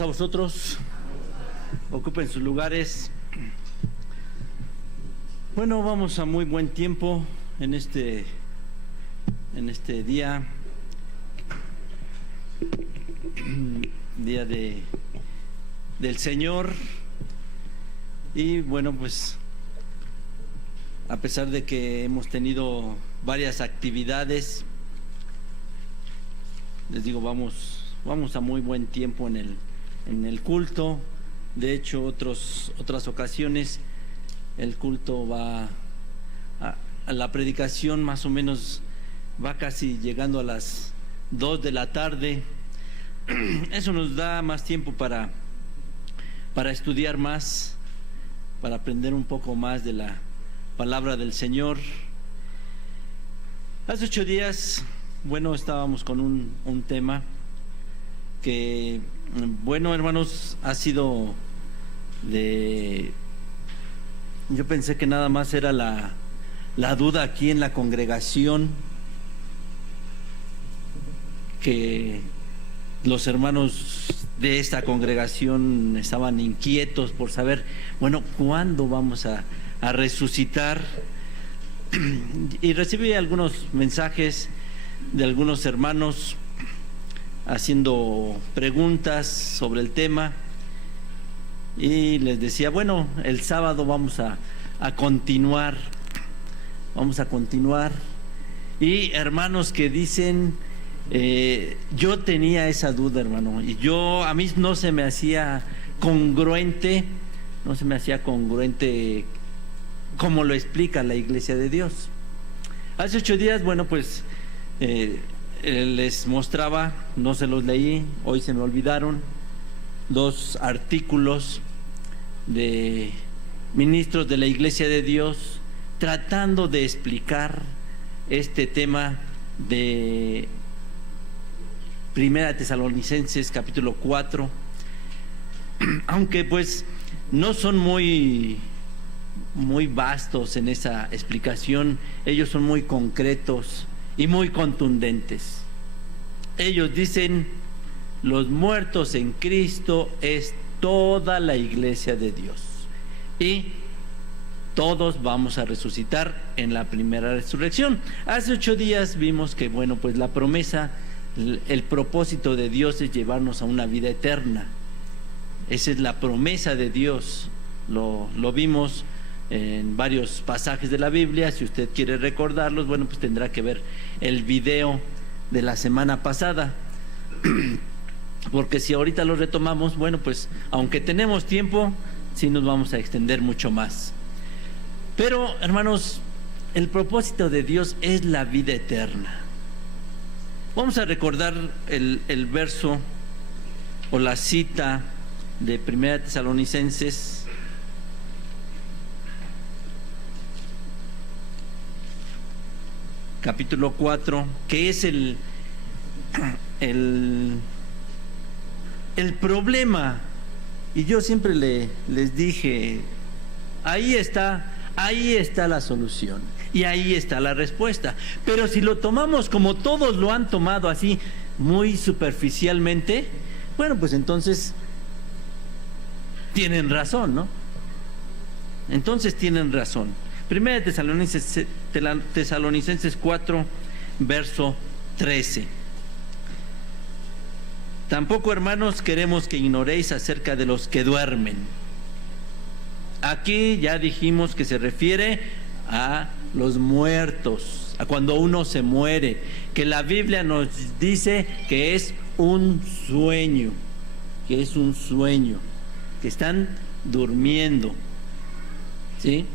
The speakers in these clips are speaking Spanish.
A vosotros, ocupen sus lugares. Bueno, vamos a muy buen tiempo en este día del Señor. Y bueno, pues a pesar de que hemos tenido varias actividades, les digo, vamos a muy buen tiempo en el culto. De hecho, otras ocasiones el culto va a la predicación más o menos va casi llegando a las 2 de la tarde. Eso nos da más tiempo para estudiar más, para aprender un poco más de la palabra del Señor. Hace 8 días, bueno, estábamos con un tema que, bueno, hermanos, ha sido yo pensé que nada más era la duda aquí en la congregación, que los hermanos de esta congregación estaban inquietos por saber, bueno, ¿cuándo vamos a resucitar? Y recibí algunos mensajes de algunos hermanos haciendo preguntas sobre el tema, y les decía, bueno, el sábado vamos a continuar, y hermanos que dicen, yo tenía esa duda, hermano, y a mí no se me hacía congruente como lo explica la Iglesia de Dios. Hace 8 días, bueno, pues les mostraba, no se los leí, hoy se me olvidaron, 2 artículos de ministros de la Iglesia de Dios tratando de explicar este tema de Primera Tesalonicenses capítulo 4, aunque pues no son muy vastos en esa explicación. Ellos son muy concretos y muy contundentes. Ellos dicen: los muertos en Cristo es toda la Iglesia de Dios, y todos vamos a resucitar en la primera resurrección. Hace 8 días vimos que, bueno, pues la promesa, el propósito de Dios es llevarnos a una vida eterna. Esa es la promesa de Dios. Lo vimos en varios pasajes de la Biblia. Si usted quiere recordarlos, bueno, pues tendrá que ver el video de la semana pasada, porque si ahorita lo retomamos, bueno, pues aunque tenemos tiempo, sí nos vamos a extender mucho más. Pero, hermanos, el propósito de Dios es la vida eterna. Vamos a recordar el verso o la cita de Primera Tesalonicenses capítulo 4, que es el problema. Y yo siempre les dije, ahí está la solución y ahí está la respuesta. Pero si lo tomamos como todos lo han tomado, así muy superficialmente, bueno, pues entonces tienen razón, ¿no? Entonces tienen razón. Primera Tesalonicenses 4, verso 13. Tampoco, hermanos, queremos que ignoréis acerca de los que duermen. Aquí ya dijimos que se refiere a los muertos, a cuando uno se muere, que la Biblia nos dice que es un sueño, que están durmiendo, ¿sí?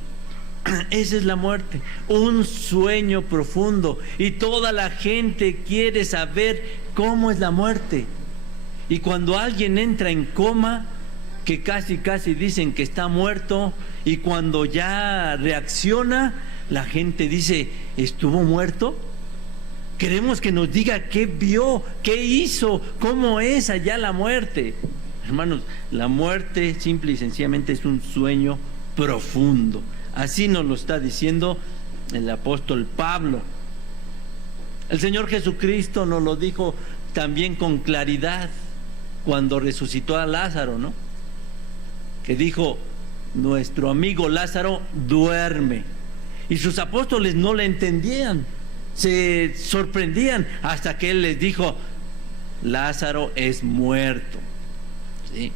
Esa es la muerte, un sueño profundo, y toda la gente quiere saber cómo es la muerte. Y cuando alguien entra en coma, que casi dicen que está muerto, y cuando ya reacciona, la gente dice: ¿estuvo muerto? Queremos que nos diga qué vio, qué hizo, cómo es allá la muerte. Hermanos, la muerte simple y sencillamente es un sueño profundo. Así nos lo está diciendo el apóstol Pablo. El Señor Jesucristo nos lo dijo también con claridad. cuando resucitó a Lázaro, ¿no? Que dijo, nuestro amigo Lázaro duerme. Y sus apóstoles no le entendían, se sorprendían hasta que él les dijo, Lázaro es muerto. ¿Sí?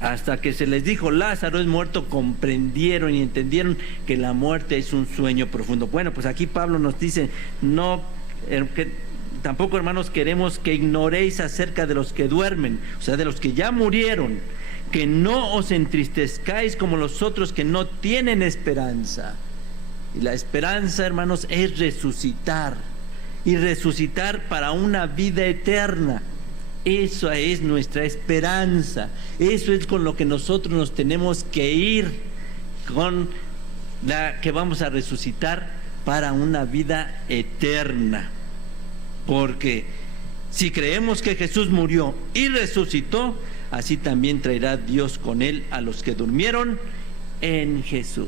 Hasta que se les dijo, Lázaro es muerto, comprendieron y entendieron que la muerte es un sueño profundo. Bueno, pues aquí Pablo nos dice, no, que tampoco, hermanos, queremos que ignoréis acerca de los que duermen, o sea, de los que ya murieron, que no os entristezcáis como los otros que no tienen esperanza. Y la esperanza, hermanos, es resucitar, y resucitar para una vida eterna. Esa es nuestra esperanza, eso es con lo que nosotros nos tenemos que ir, con la que vamos a resucitar para una vida eterna. Porque si creemos que Jesús murió y resucitó, así también traerá Dios con él a los que durmieron en Jesús.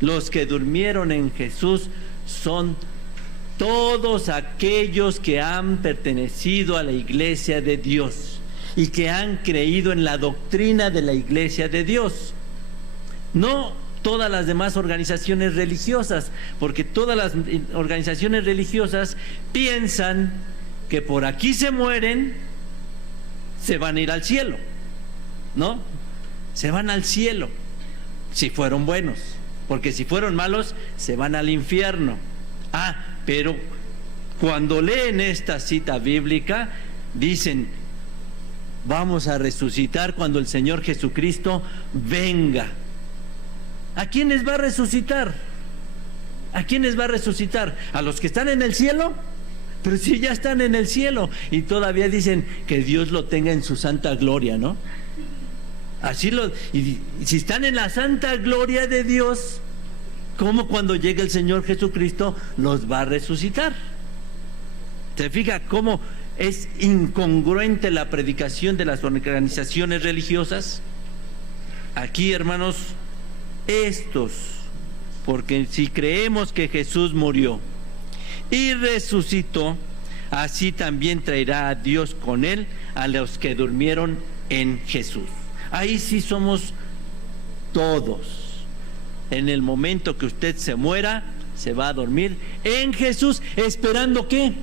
Los que durmieron en Jesús son todos aquellos que han pertenecido a la iglesia de Dios y que han creído en la doctrina de la iglesia de Dios. No todas las demás organizaciones religiosas, porque todas las organizaciones religiosas piensan que por aquí se mueren, se van a ir al cielo, ¿no? Se van al cielo, si fueron buenos, porque si fueron malos, se van al infierno. Pero cuando leen esta cita bíblica, dicen, vamos a resucitar cuando el Señor Jesucristo venga. ¿A quiénes va a resucitar? ¿A quiénes va a resucitar? ¿A los que están en el cielo? Pero si ya están en el cielo y todavía dicen que Dios lo tenga en su santa gloria, ¿no? Y si están en la santa gloria de Dios, ¿cómo cuando llegue el Señor Jesucristo los va a resucitar? ¿Se fija cómo es incongruente la predicación de las organizaciones religiosas? Aquí, hermanos, porque si creemos que Jesús murió y resucitó, así también traerá a Dios con él a los que durmieron en Jesús. Ahí sí somos todos. En el momento que usted se muera, se va a dormir en Jesús, esperando ¿qué?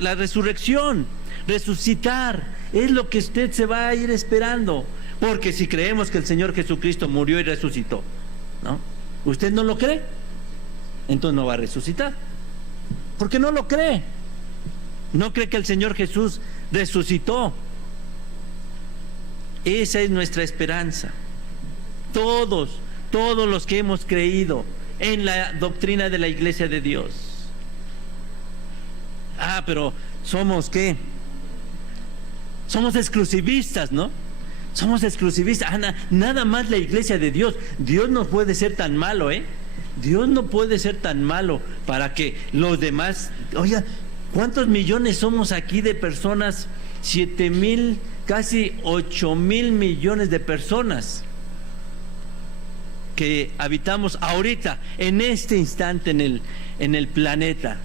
La resurrección, resucitar, es lo que usted se va a ir esperando. Porque si creemos que el Señor Jesucristo murió y resucitó, ¿no? ¿Usted no lo cree? Entonces no va a resucitar, porque no lo cree. No cree que el Señor Jesús resucitó. Esa es nuestra esperanza. Todos los que hemos creído en la doctrina de la iglesia de Dios. Pero somos ¿qué? Somos exclusivistas, ¿no? Somos exclusivistas. Nada más la iglesia de Dios. Dios no puede ser tan malo, ¿eh? Dios no puede ser tan malo para que los demás... Oiga, ¿cuántos millones somos aquí de personas? 7,000, casi 8,000 millones de personas que habitamos ahorita, en este instante, en el planeta.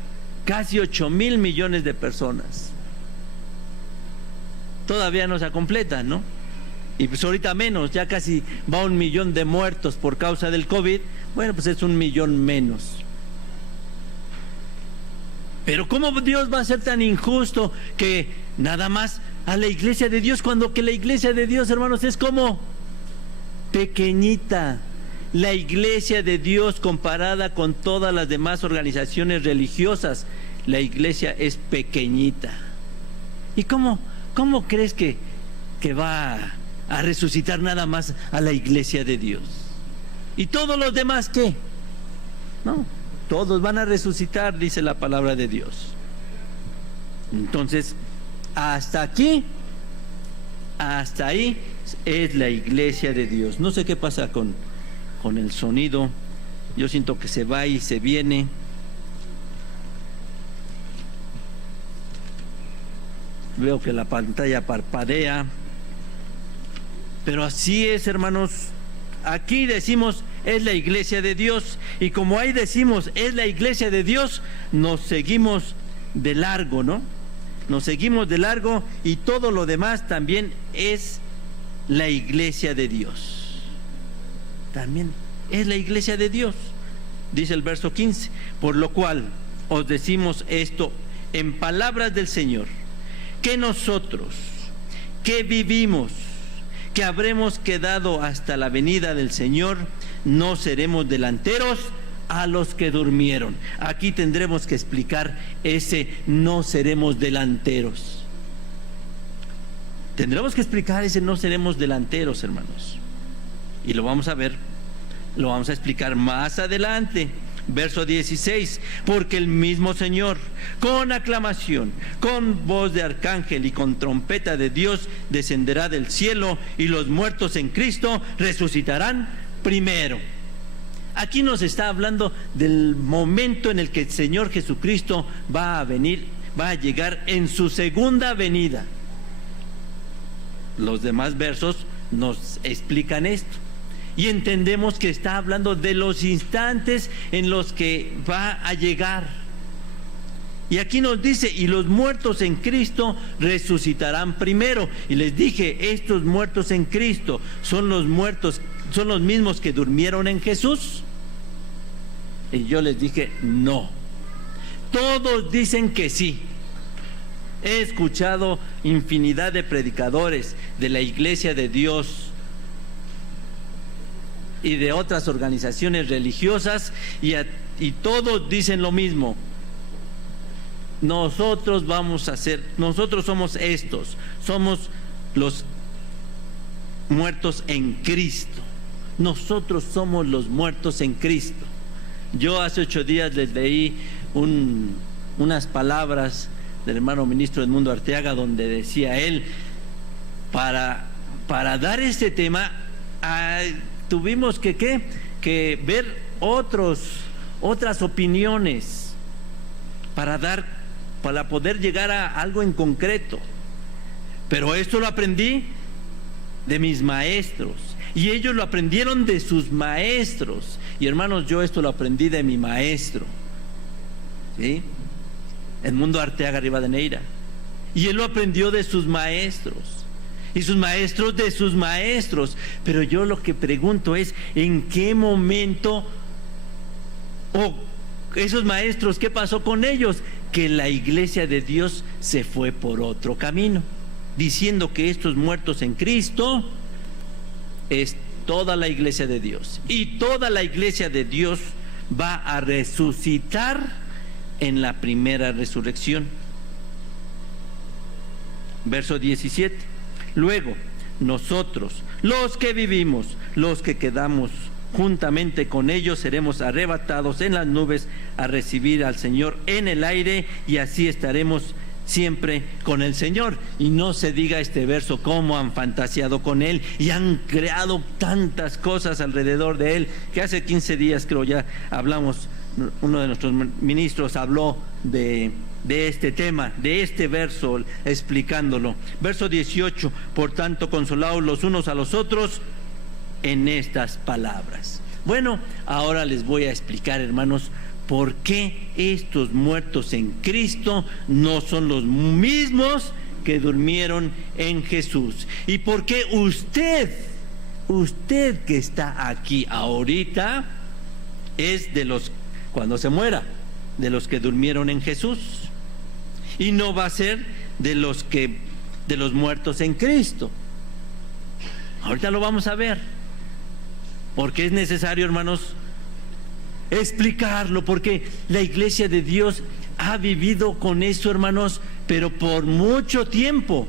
Casi 8,000 millones de personas. Todavía no se completan, ¿no? Y pues ahorita menos, ya casi va 1 millón de muertos por causa del COVID. Bueno, pues es 1 millón menos. Pero ¿cómo Dios va a ser tan injusto que nada más a la iglesia de Dios, cuando que la iglesia de Dios, hermanos, es como pequeñita? La iglesia de Dios, comparada con todas las demás organizaciones religiosas, la iglesia es pequeñita. ¿Y cómo crees que va a resucitar nada más a la iglesia de Dios? ¿Y todos los demás qué? No, todos van a resucitar, dice la palabra de Dios. Entonces, hasta aquí, hasta ahí es la iglesia de Dios. No sé qué pasa con el sonido. Yo siento que se va y se viene. Veo que la pantalla parpadea. Pero así es, hermanos. Aquí decimos es la iglesia de Dios, y como ahí decimos es la iglesia de Dios, nos seguimos de largo, ¿no? Nos seguimos de largo y todo lo demás también es la iglesia de Dios. También es la iglesia de Dios. Dice el verso 15, por lo cual os decimos esto en palabras del Señor, que nosotros, que vivimos, que habremos quedado hasta la venida del Señor, no seremos delanteros a los que durmieron. Aquí tendremos que explicar ese no seremos delanteros. Tendremos que explicar ese no seremos delanteros, hermanos. Y lo vamos a ver, lo vamos a explicar más adelante. Verso 16, porque el mismo Señor, con aclamación, con voz de arcángel y con trompeta de Dios, descenderá del cielo, y los muertos en Cristo resucitarán primero. Aquí nos está hablando del momento en el que el Señor Jesucristo va a venir, va a llegar en su segunda venida. Los demás versos nos explican esto. Y entendemos que está hablando de los instantes en los que va a llegar. Y aquí nos dice, y los muertos en Cristo resucitarán primero. Y les dije, estos muertos en Cristo son los muertos, son los mismos que durmieron en Jesús. Y yo les dije, no. Todos dicen que sí. He escuchado infinidad de predicadores de la Iglesia de Dios y de otras organizaciones religiosas y todos dicen lo mismo. Nosotros vamos a ser, nosotros somos estos, somos los muertos en Cristo. Nosotros somos los muertos en Cristo. Yo hace 8 días les leí unas palabras del hermano ministro Edmundo Arteaga, donde decía él, para dar este tema, tuvimos que ver otras opiniones para poder llegar a algo en concreto. Pero esto lo aprendí de mis maestros, y ellos lo aprendieron de sus maestros. Y hermanos, yo esto lo aprendí de mi maestro, ¿sí? Edmundo Arteaga Rivadeneira. Y él lo aprendió de sus maestros, y sus maestros de sus maestros. Pero yo lo que pregunto es, ¿en qué momento, esos maestros, qué pasó con ellos? Que la iglesia de Dios se fue por otro camino, diciendo que estos muertos en Cristo es toda la iglesia de Dios, y toda la iglesia de Dios va a resucitar en la primera resurrección. Verso 17. Luego, nosotros, los que vivimos, los que quedamos juntamente con ellos, seremos arrebatados en las nubes a recibir al Señor en el aire, y así estaremos siempre con el Señor. Y no se diga este verso cómo han fantaseado con Él y han creado tantas cosas alrededor de Él, que hace 15 días creo ya hablamos, uno de nuestros ministros habló de este tema, de este verso, explicándolo. Verso 18, por tanto, consolaos los unos a los otros en estas palabras. Bueno, ahora les voy a explicar, hermanos, por qué estos muertos en Cristo no son los mismos que durmieron en Jesús, y por qué usted que está aquí ahorita es de los, cuando se muera, de los que durmieron en Jesús, y no va a ser de los muertos en Cristo. Ahorita lo vamos a ver, porque es necesario, hermanos, explicarlo, porque la iglesia de Dios ha vivido con eso, hermanos, pero por mucho tiempo.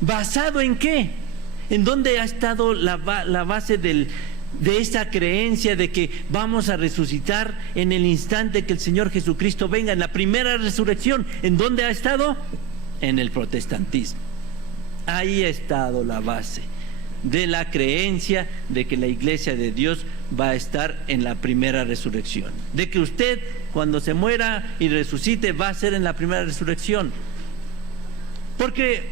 ¿Basado en qué? ¿En dónde ha estado la base de esta creencia de que vamos a resucitar en el instante que el Señor Jesucristo venga, en la primera resurrección? ¿En dónde ha estado? En el protestantismo. Ahí ha estado la base de la creencia de que la iglesia de Dios va a estar en la primera resurrección, de que usted cuando se muera y resucite va a ser en la primera resurrección, porque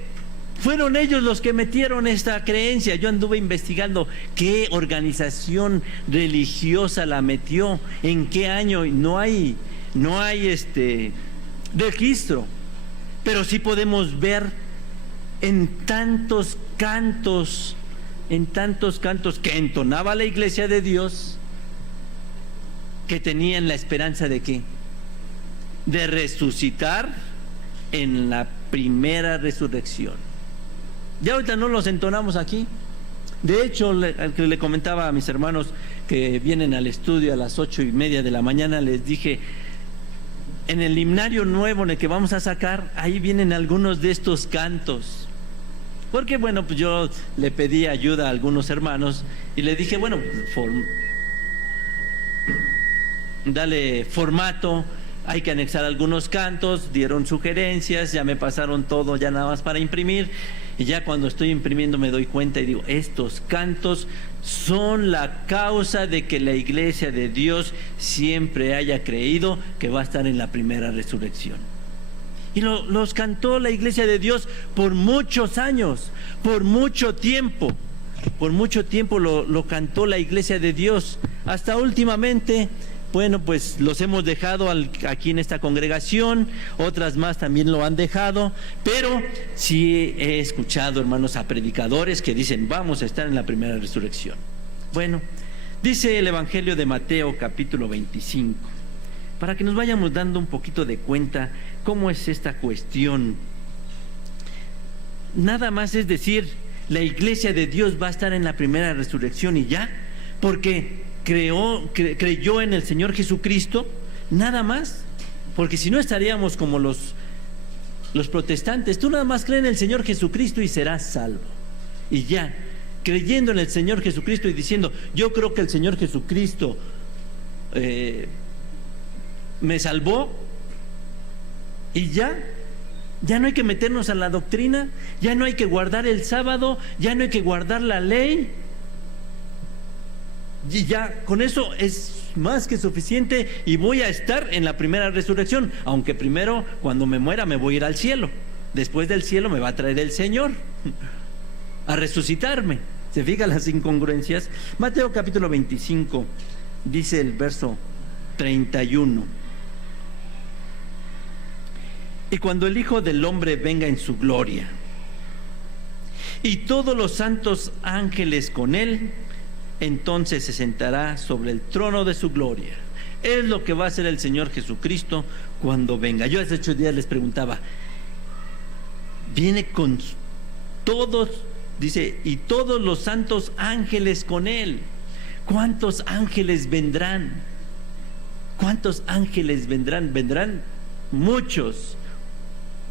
fueron ellos los que metieron esta creencia. Yo anduve investigando qué organización religiosa la metió, en qué año. No hay registro, pero sí podemos ver en tantos cantos que entonaba la iglesia de Dios, que tenían la esperanza de ¿qué? De resucitar en la primera resurrección. Ya ahorita no los entonamos aquí. De hecho, le comentaba a mis hermanos que vienen al estudio a las 8:30 de la mañana, les dije, en el himnario nuevo en el que vamos a sacar, ahí vienen algunos de estos cantos. Porque bueno, pues yo le pedí ayuda a algunos hermanos y le dije, bueno, dale formato, hay que anexar algunos cantos, dieron sugerencias, ya me pasaron todo ya nada más para imprimir, y ya cuando estoy imprimiendo me doy cuenta y digo, estos cantos son la causa de que la iglesia de Dios siempre haya creído que va a estar en la primera resurrección. Y los cantó la iglesia de Dios por muchos años, por mucho tiempo lo cantó la iglesia de Dios, hasta últimamente. Bueno, pues los hemos dejado aquí en esta congregación, otras más también lo han dejado, pero sí he escuchado, hermanos, a predicadores que dicen, vamos a estar en la primera resurrección. Bueno, dice el Evangelio de Mateo, capítulo 25, para que nos vayamos dando un poquito de cuenta cómo es esta cuestión. Nada más es decir, la iglesia de Dios va a estar en la primera resurrección y ya, porque creyó en el Señor Jesucristo, nada más, porque si no estaríamos como los protestantes. Tú nada más cree en el Señor Jesucristo y serás salvo, y ya, creyendo en el Señor Jesucristo y diciendo, yo creo que el Señor Jesucristo me salvó, y ya no hay que meternos a la doctrina, ya no hay que guardar el sábado, ya no hay que guardar la ley. Y ya con eso es más que suficiente y voy a estar en la primera resurrección, aunque primero cuando me muera me voy a ir al cielo. Después del cielo me va a traer el Señor a resucitarme. ¿Se fijan las incongruencias? Mateo capítulo 25 dice el verso 31: y cuando el Hijo del Hombre venga en su gloria y todos los santos ángeles con él, entonces se sentará sobre el trono de su gloria. Es lo que va a hacer el Señor Jesucristo cuando venga. Yo hace 8 días les preguntaba, viene con todos, dice, y todos los santos ángeles con él. ¿Cuántos ángeles vendrán? ¿Cuántos ángeles vendrán? Vendrán muchos,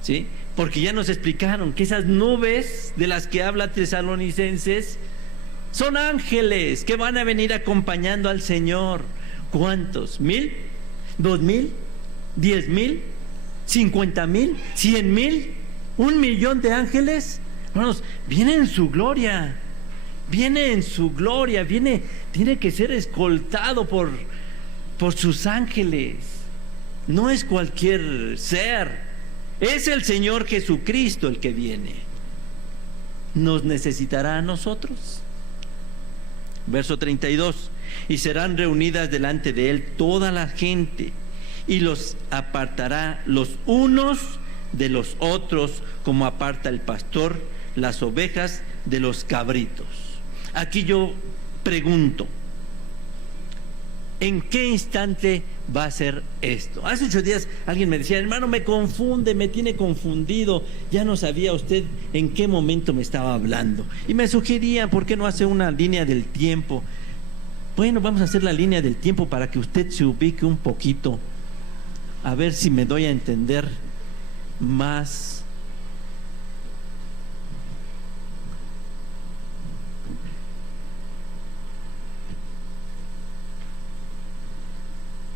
¿sí? Porque ya nos explicaron que esas nubes de las que habla Tesalonicenses son ángeles que van a venir acompañando al Señor. ¿Cuántos? ¿1,000? ¿2,000? ¿10,000? ¿50,000? ¿100,000? ¿1,000,000 de ángeles? Hermanos, viene en su gloria. Viene en su gloria. Tiene que ser escoltado por sus ángeles. No es cualquier ser. Es el Señor Jesucristo el que viene. Nos necesitará a nosotros. Verso 32: y serán reunidas delante de él toda la gente, y los apartará los unos de los otros, como aparta el pastor las ovejas de los cabritos. Aquí yo pregunto, ¿en qué instante va a ser esto? Hace 8 días alguien me decía, hermano, me confunde, me tiene confundido, ya no sabía usted en qué momento me estaba hablando. Y me sugería, ¿por qué no hace una línea del tiempo? Bueno, vamos a hacer la línea del tiempo para que usted se ubique un poquito, a ver si me doy a entender más.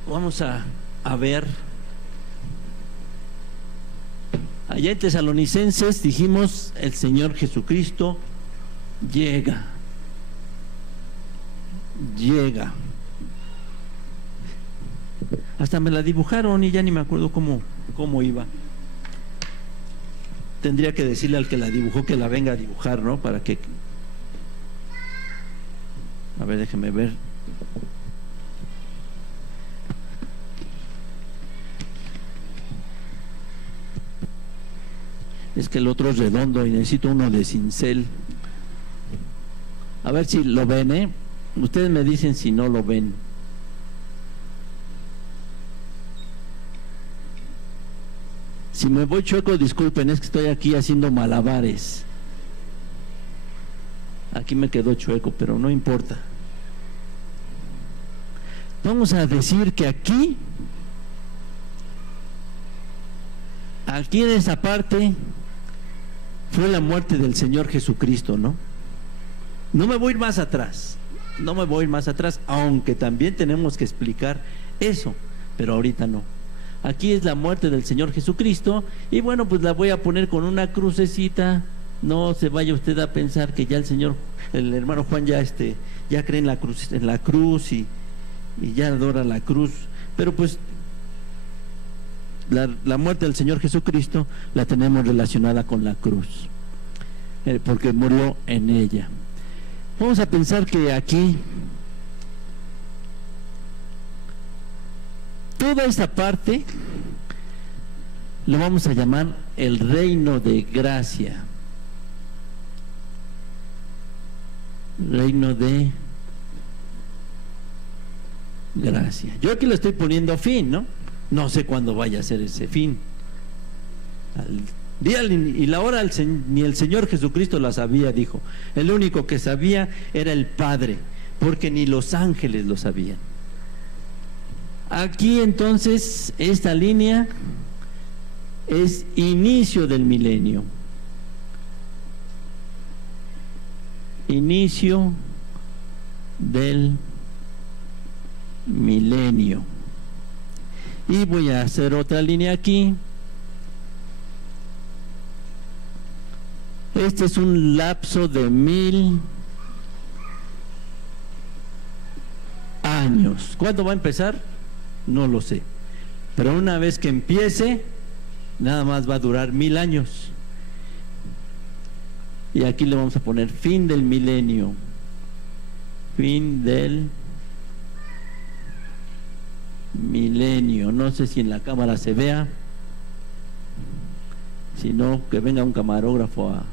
Vamos a ver, allá en Tesalonicenses dijimos, el Señor Jesucristo llega. Hasta me la dibujaron y ya ni me acuerdo cómo iba. Tendría que decirle al que la dibujó que la venga a dibujar, ¿no? Para que... A ver, déjeme ver. Es que el otro es redondo y necesito uno de cincel. A ver si lo ven, ¿eh? Ustedes me dicen si no lo ven. Si me voy chueco, disculpen, es que estoy aquí haciendo malabares. Aquí me quedó chueco, pero no importa. Vamos a decir que aquí en esa parte fue la muerte del Señor Jesucristo, ¿no? No me voy a ir más atrás, aunque también tenemos que explicar eso, pero ahorita no. Aquí es la muerte del Señor Jesucristo, y bueno, pues la voy a poner con una crucecita. No se vaya usted a pensar que ya el hermano Juan ya cree en la cruz y ya adora la cruz, pero pues la muerte del Señor Jesucristo la tenemos relacionada con la cruz, porque murió en ella. Vamos a pensar que aquí toda esta parte lo vamos a llamar el reino de gracia. Reino de gracia. Yo aquí le estoy poniendo fin, ¿no? No sé cuándo vaya a ser ese fin. Al día y la hora ni el Señor Jesucristo la sabía, dijo. El único que sabía era el Padre, porque ni los ángeles lo sabían. Aquí entonces esta línea es inicio del milenio. Inicio del milenio. Y voy a hacer otra línea aquí. Este es un lapso de 1000 años. ¿Cuándo va a empezar? No lo sé. Pero una vez que empiece, nada más va a durar 1000 años. Y aquí le vamos a poner fin del milenio. Fin del milenio. No sé si en la cámara se vea. Si no, que venga un camarógrafo a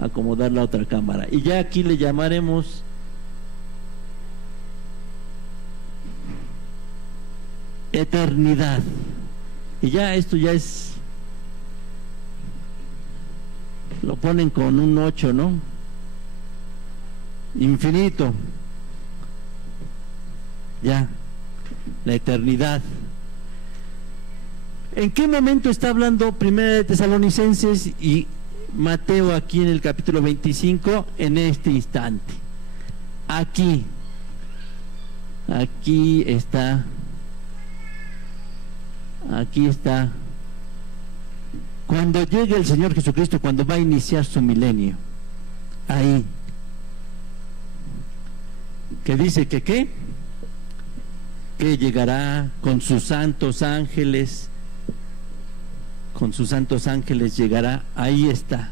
acomodar la otra cámara. Y ya aquí le llamaremos eternidad. Y ya esto ya es, lo ponen con un 8, ¿no? Infinito. Ya, la eternidad. ¿En qué momento está hablando Primera de Tesalonicenses y Mateo aquí en el capítulo 25? En este instante. Aquí está. Aquí está. Cuando llegue el Señor Jesucristo, cuando va a iniciar su milenio. Ahí. Que dice que ¿qué? Que llegará con sus santos ángeles. Con sus santos ángeles llegará. Ahí está.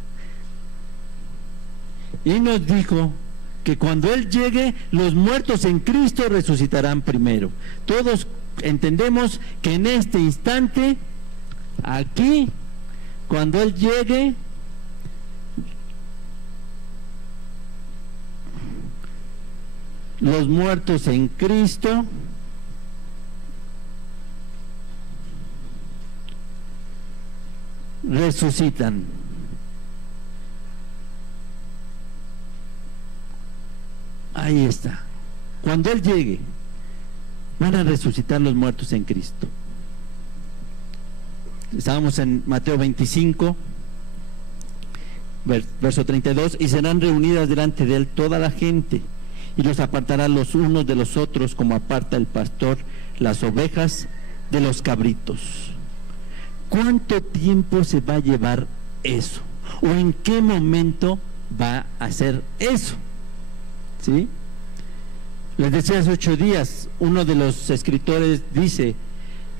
Y nos dijo que cuando Él llegue, los muertos en Cristo resucitarán primero. Todos entendemos que en este instante, aquí, cuando Él llegue, los muertos en Cristo resucitan. Ahí está. Cuando Él llegue, van a resucitar los muertos en Cristo. Estábamos en Mateo 25, verso 32, y serán reunidas delante de Él toda la gente, y los apartará los unos de los otros, como aparta el pastor las ovejas de los cabritos. ¿Cuánto tiempo se va a llevar eso? ¿O en qué momento va a hacer eso? ¿Sí? Les decía hace 8 días, uno de los escritores dice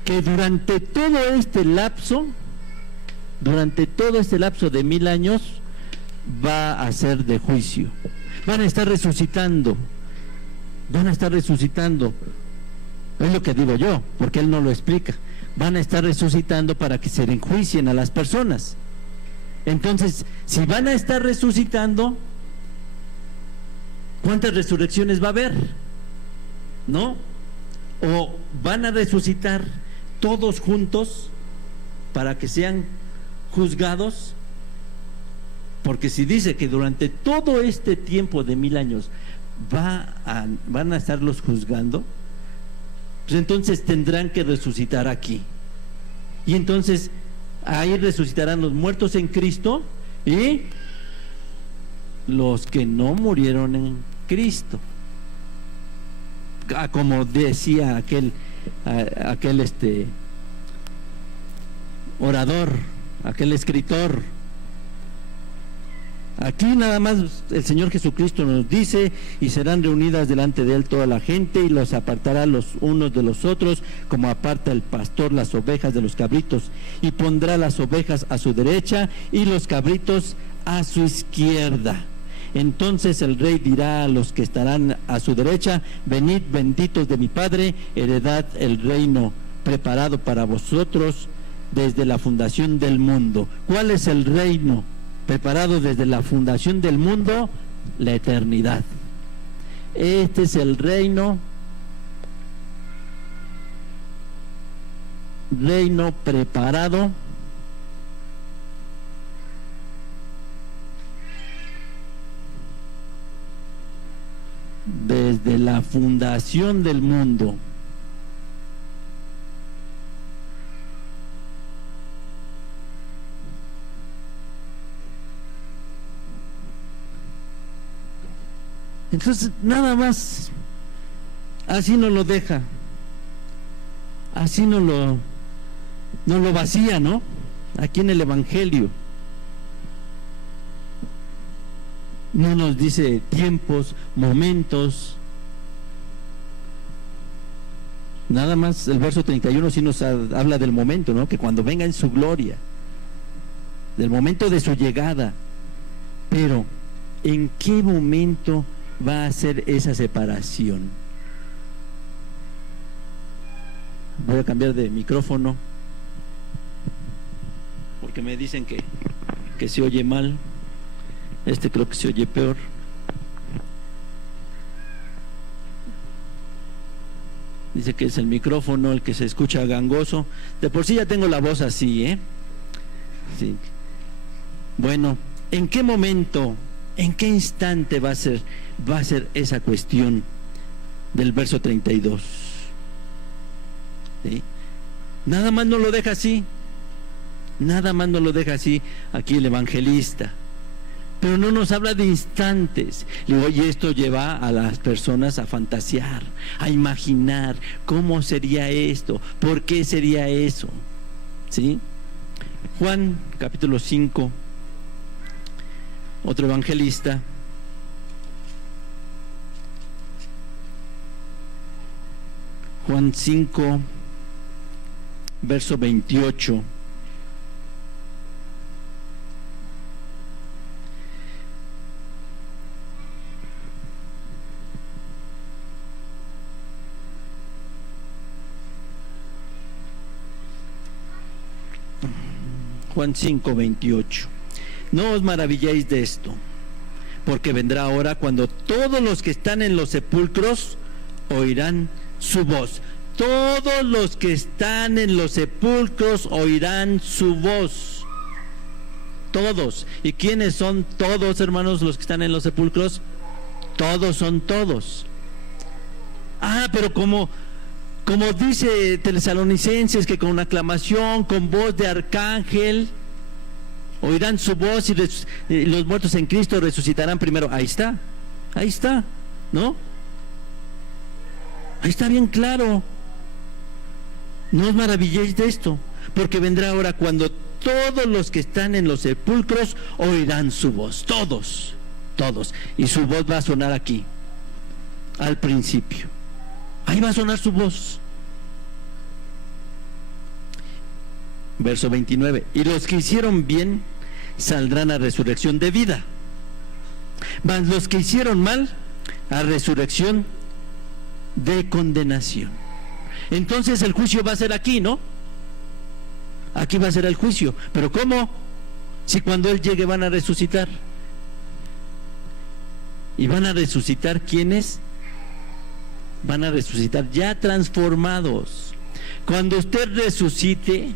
que durante todo este lapso de 1000 años, va a ser de juicio. Van a estar resucitando. Es lo que digo yo, porque él no lo explica. Van a estar resucitando para que se enjuicien a las personas. Entonces, si van a estar resucitando, ¿cuántas resurrecciones va a haber? ¿No? ¿O van a resucitar todos juntos para que sean juzgados? Porque si dice que durante todo este tiempo de 1000 años van a estarlos juzgando, pues entonces tendrán que resucitar aquí. Y entonces ahí resucitarán los muertos en Cristo y los que no murieron en Cristo. Como decía aquel orador, aquel escritor. Aquí nada más el Señor Jesucristo nos dice: y serán reunidas delante de Él toda la gente, y los apartará los unos de los otros, como aparta el pastor las ovejas de los cabritos, y pondrá las ovejas a su derecha y los cabritos a su izquierda. Entonces el rey dirá a los que estarán a su derecha: venid, benditos de mi Padre, heredad el reino preparado para vosotros desde la fundación del mundo. ¿Cuál es el reino preparado desde la fundación del mundo? La eternidad. Este es el reino preparado desde la fundación del mundo. Entonces, nada más así nos lo deja, así nos lo vacía, ¿no? Aquí en el Evangelio no nos dice tiempos, momentos. Nada más el verso 31 sí nos habla del momento, ¿no? Que cuando venga en su gloria, del momento de su llegada. Pero ¿en qué momento va a ser esa separación? Voy a cambiar de micrófono porque me dicen que se oye mal. Creo que se oye peor. Dice que es el micrófono el que se escucha gangoso. De por sí ya tengo la voz así, ¿eh? Sí. Bueno, ¿en qué momento, en qué instante va a ser esa cuestión del verso 32? ¿Sí? Nada más no lo deja así. Nada más no lo deja así aquí el evangelista. Pero no nos habla de instantes. Y esto lleva a las personas a fantasear, a imaginar cómo sería esto, por qué sería eso. ¿Sí? Juan capítulo 5, otro evangelista. Juan 5, verso 28. Juan 5, 28. No os maravilléis de esto, porque vendrá hora cuando todos los que están en los sepulcros oirán su voz. Todos los que están en los sepulcros oirán su voz. Todos. ¿Y quiénes son todos, hermanos, los que están en los sepulcros? Todos son todos. Pero como dice Tesalonicenses, que con aclamación, con voz de arcángel, oirán su voz, y los muertos en Cristo resucitarán primero. Ahí está, ¿no? Ahí está bien claro. No os maravilléis de esto, porque vendrá hora cuando todos los que están en los sepulcros oirán su voz. Todos. Y su voz va a sonar aquí, al principio. Ahí va a sonar su voz. Verso 29. Y los que hicieron bien saldrán a resurrección de vida, mas los que hicieron mal a resurrección de condenación. Entonces el juicio va a ser aquí, ¿no? Aquí va a ser el juicio. ¿Pero cómo? Si cuando Él llegue van a resucitar. ¿Y van a resucitar quiénes? Van a resucitar ya transformados. Cuando usted resucite,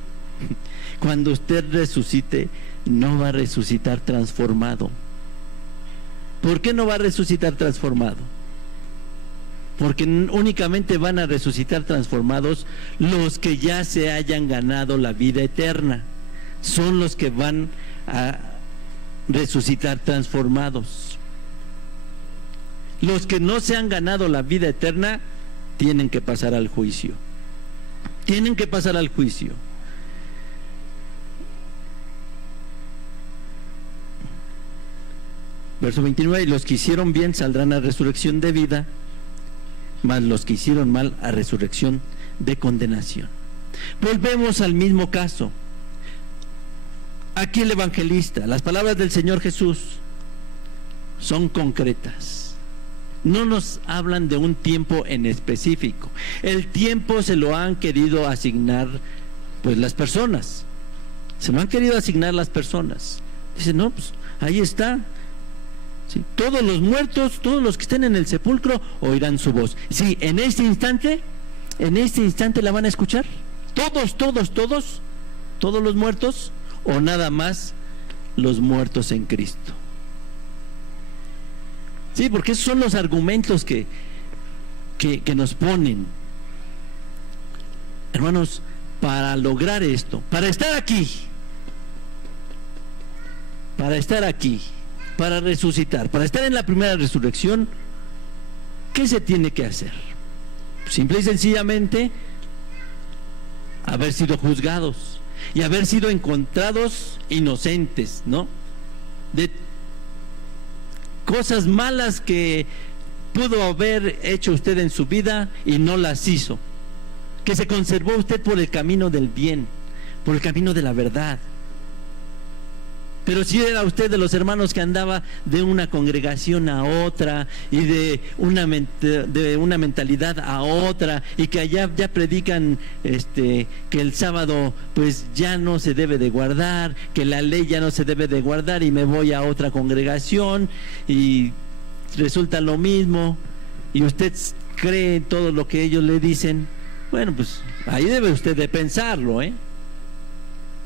no va a resucitar transformado. ¿Por qué no va a resucitar transformado? Porque únicamente van a resucitar transformados los que ya se hayan ganado la vida eterna. Son los que van a resucitar transformados. Los que no se han ganado la vida eterna tienen que pasar al juicio. Tienen que pasar al juicio. Verso 29, y los que hicieron bien saldrán a resurrección de vida, mas los que hicieron mal a resurrección de condenación. Volvemos al mismo caso. Aquí el evangelista, las palabras del Señor Jesús son concretas. No nos hablan de un tiempo en específico. El tiempo se lo han querido asignar pues las personas. Se lo han querido asignar las personas. Dicen, no, pues ahí está. Sí, todos los muertos, todos los que estén en el sepulcro oirán su voz. Sí, en este instante la van a escuchar. Todos los muertos, o nada más los muertos en Cristo. Sí, porque esos son los argumentos que nos ponen. Hermanos, para lograr esto, para estar aquí, para resucitar, para estar en la primera resurrección, ¿qué se tiene que hacer? Simple y sencillamente haber sido juzgados y haber sido encontrados inocentes, ¿no? De cosas malas que pudo haber hecho usted en su vida y no las hizo, que se conservó usted por el camino del bien, por el camino de la verdad. Pero si era usted de los hermanos que andaba de una congregación a otra y de una mentalidad a otra, y que allá ya predican que el sábado pues ya no se debe de guardar, que la ley ya no se debe de guardar, y me voy a otra congregación y resulta lo mismo, y usted cree en todo lo que ellos le dicen, bueno, pues ahí debe usted de pensarlo,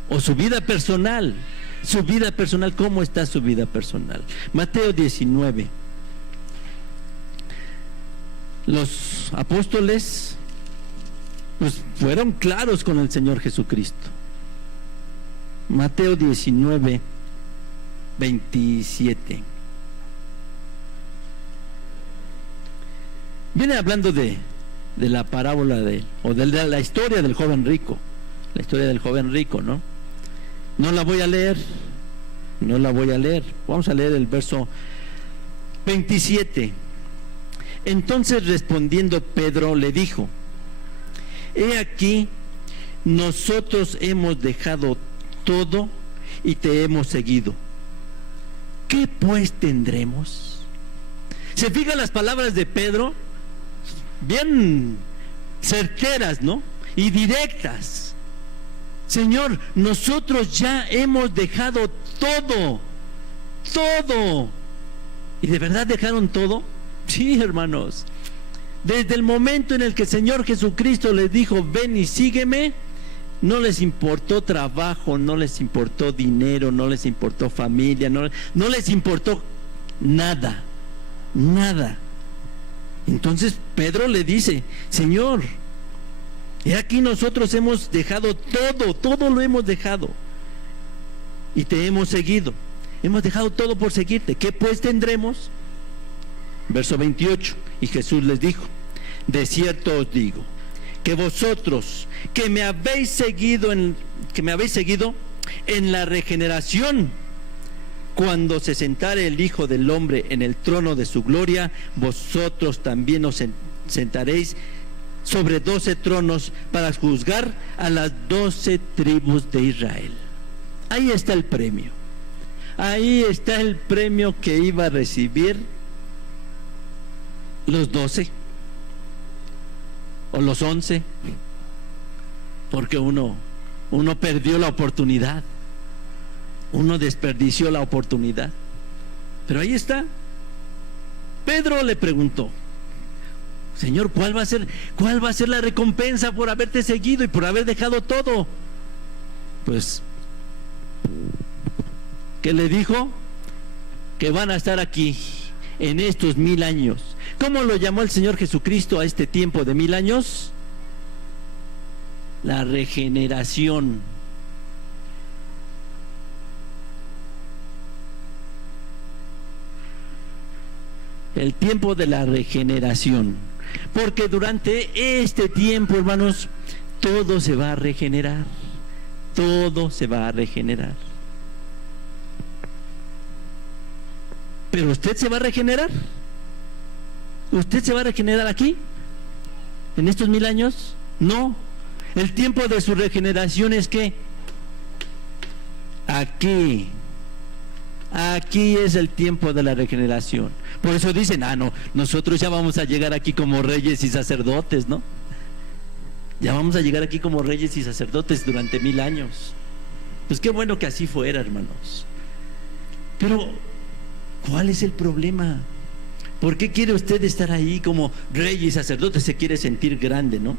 o su vida personal. ¿Cómo está su vida personal? Mateo 19. Los apóstoles pues fueron claros con el Señor Jesucristo. Mateo 19, 27. Viene hablando de la parábola de la historia del joven rico. La historia del joven rico, ¿no? No la voy a leer. Vamos a leer el verso 27. Entonces respondiendo Pedro le dijo: he aquí, nosotros hemos dejado todo y te hemos seguido. ¿Qué pues tendremos? ¿Se fijan las palabras de Pedro? Bien certeras, ¿no? Y directas. Señor, nosotros ya hemos dejado todo. ¿Y de verdad dejaron todo? Sí, hermanos. Desde el momento en el que el Señor Jesucristo les dijo, ven y sígueme, no les importó trabajo, no les importó dinero, no les importó familia, no les importó nada. Entonces Pedro le dice, Señor, y aquí nosotros hemos dejado todo lo hemos dejado y te hemos seguido. Hemos dejado todo por seguirte. ¿Qué pues tendremos? Verso 28. Y Jesús les dijo: de cierto os digo, que vosotros que me habéis seguido en la regeneración, cuando se sentare el Hijo del Hombre en el trono de su gloria, vosotros también os sentaréis sobre 12 tronos para juzgar a las 12 tribus de Israel. Ahí está el premio. Ahí está el premio que iba a recibir los 12 o los 11, porque uno perdió la oportunidad. Uno desperdició la oportunidad. Pero ahí está. Pedro le preguntó: Señor, ¿cuál va a ser la recompensa por haberte seguido y por haber dejado todo? Pues, ¿qué le dijo? Que van a estar aquí en estos 1000 años. ¿Cómo lo llamó el Señor Jesucristo a este tiempo de 1000 años? La regeneración. El tiempo de la regeneración. Porque durante este tiempo, hermanos, todo se va a regenerar. Todo se va a regenerar. Pero usted se va a regenerar. ¿Usted se va a regenerar aquí? ¿En estos 1000 años? No. El tiempo de su regeneración es que aquí. Aquí es el tiempo de la regeneración. Por eso dicen, no, nosotros ya vamos a llegar aquí como reyes y sacerdotes, ¿no? Ya vamos a llegar aquí como reyes y sacerdotes durante 1000 años. Pues qué bueno que así fuera, hermanos. Pero, ¿cuál es el problema? ¿Por qué quiere usted estar ahí como rey y sacerdote? Se quiere sentir grande, ¿no?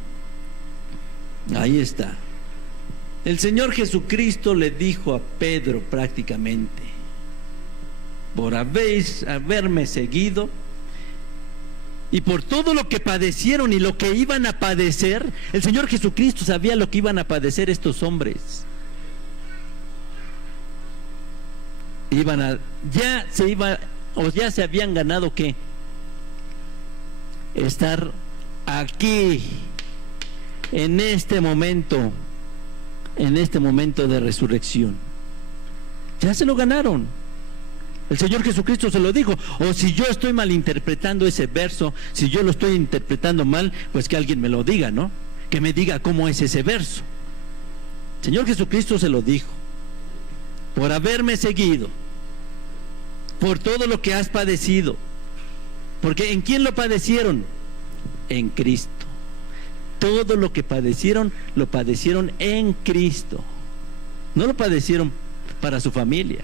Ahí está. El Señor Jesucristo le dijo a Pedro prácticamente: por haberme seguido y por todo lo que padecieron y lo que iban a padecer. El Señor Jesucristo sabía lo que iban a padecer estos hombres. Ya se habían ganado ¿qué? Estar aquí en este momento de resurrección. Ya se lo ganaron. El Señor Jesucristo se lo dijo. O si yo estoy malinterpretando ese verso, si yo lo estoy interpretando mal, pues que alguien me lo diga, ¿no? Que me diga cómo es ese verso. El Señor Jesucristo se lo dijo: por haberme seguido, por todo lo que has padecido. Porque ¿en quién lo padecieron? En Cristo. Todo lo que padecieron, lo padecieron en Cristo. No lo padecieron para su familia.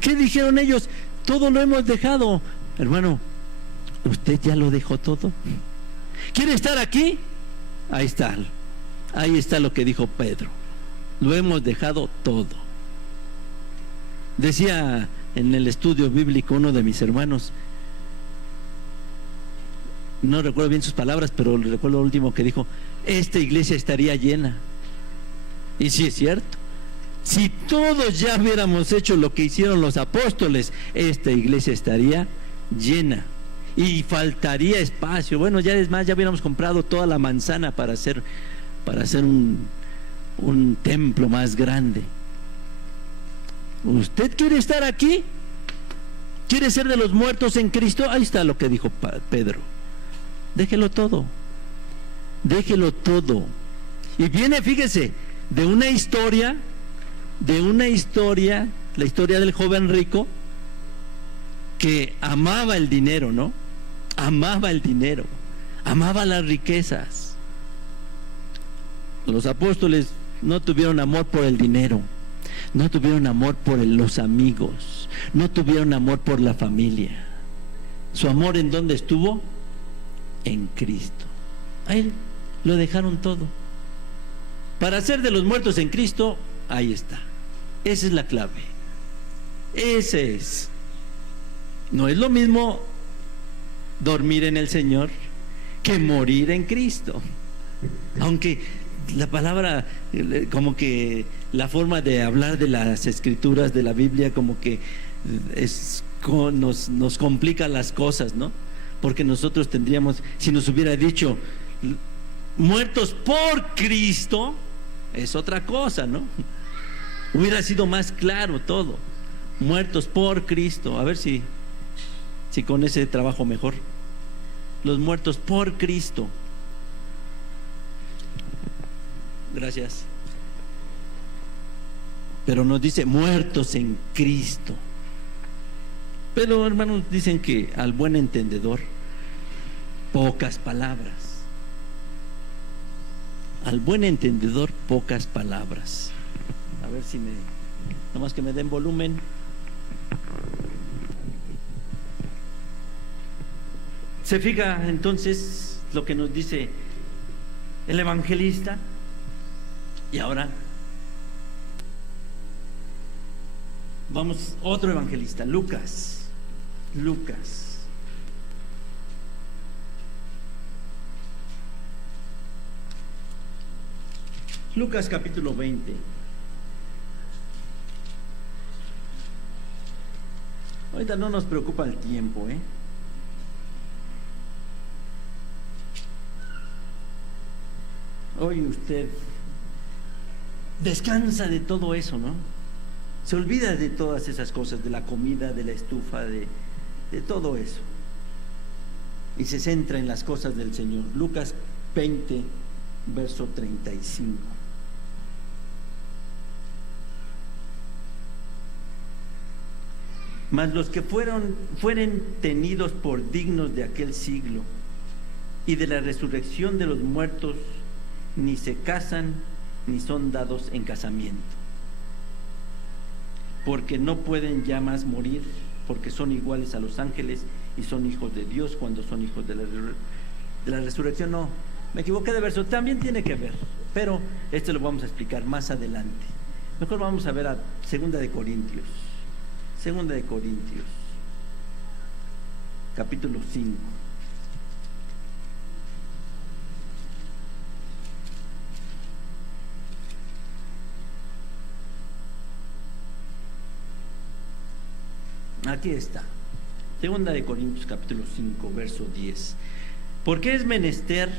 ¿Qué dijeron ellos? Todo lo hemos dejado. Hermano, ¿usted ya lo dejó todo? ¿Quiere estar aquí? Ahí está lo que dijo Pedro: lo hemos dejado todo. Decía en el estudio bíblico uno de mis hermanos, no recuerdo bien sus palabras, pero recuerdo lo último que dijo: esta iglesia estaría llena. Y sí es cierto. Si todos ya hubiéramos hecho lo que hicieron los apóstoles, esta iglesia estaría llena y faltaría espacio. Bueno, ya es más, ya hubiéramos comprado toda la manzana para hacer un templo más grande. ¿Usted quiere estar aquí? ¿Quiere ser de los muertos en Cristo? Ahí está lo que dijo Pedro: déjelo todo. Déjelo todo. Y viene, fíjese, de una historia, la historia del joven rico que amaba el dinero, ¿no? Amaba el dinero, amaba las riquezas. Los apóstoles no tuvieron amor por el dinero, no tuvieron amor por los amigos, no tuvieron amor por la familia. Su amor, ¿en dónde estuvo? En Cristo. A Él lo dejaron todo para ser de los muertos en Cristo. Ahí está. Esa es la clave. Ese es. No es lo mismo dormir en el Señor que morir en Cristo. Aunque la palabra, como que la forma de hablar de las escrituras de la Biblia, como que nos complica las cosas, ¿no? Porque nosotros tendríamos, si nos hubiera dicho muertos por Cristo, es otra cosa, ¿no? Hubiera sido más claro todo. Muertos por Cristo. A ver si con ese trabajo mejor. Los muertos por Cristo. Gracias. Pero nos dice muertos en Cristo. Pero hermanos, dicen que al buen entendedor pocas palabras. Al buen entendedor pocas palabras. A ver si me Nomás que me den volumen. Se fija entonces lo que nos dice el evangelista. Y ahora vamos, otro evangelista, Lucas. Lucas capítulo 20. Ahorita no nos preocupa el tiempo, Hoy usted descansa de todo eso, ¿no? Se olvida de todas esas cosas, de la comida, de la estufa, de todo eso. Y se centra en las cosas del Señor. Lucas 20, verso 35. Mas los que fueren tenidos por dignos de aquel siglo y de la resurrección de los muertos, ni se casan ni son dados en casamiento, porque no pueden ya más morir, porque son iguales a los ángeles y son hijos de Dios cuando son hijos de la resurrección. No, me equivoqué de verso, también tiene que ver, pero esto lo vamos a explicar más adelante. Mejor vamos a ver a Segunda de Corintios, capítulo 5. Aquí está, Segunda de Corintios capítulo 5, verso 10. Porque es menester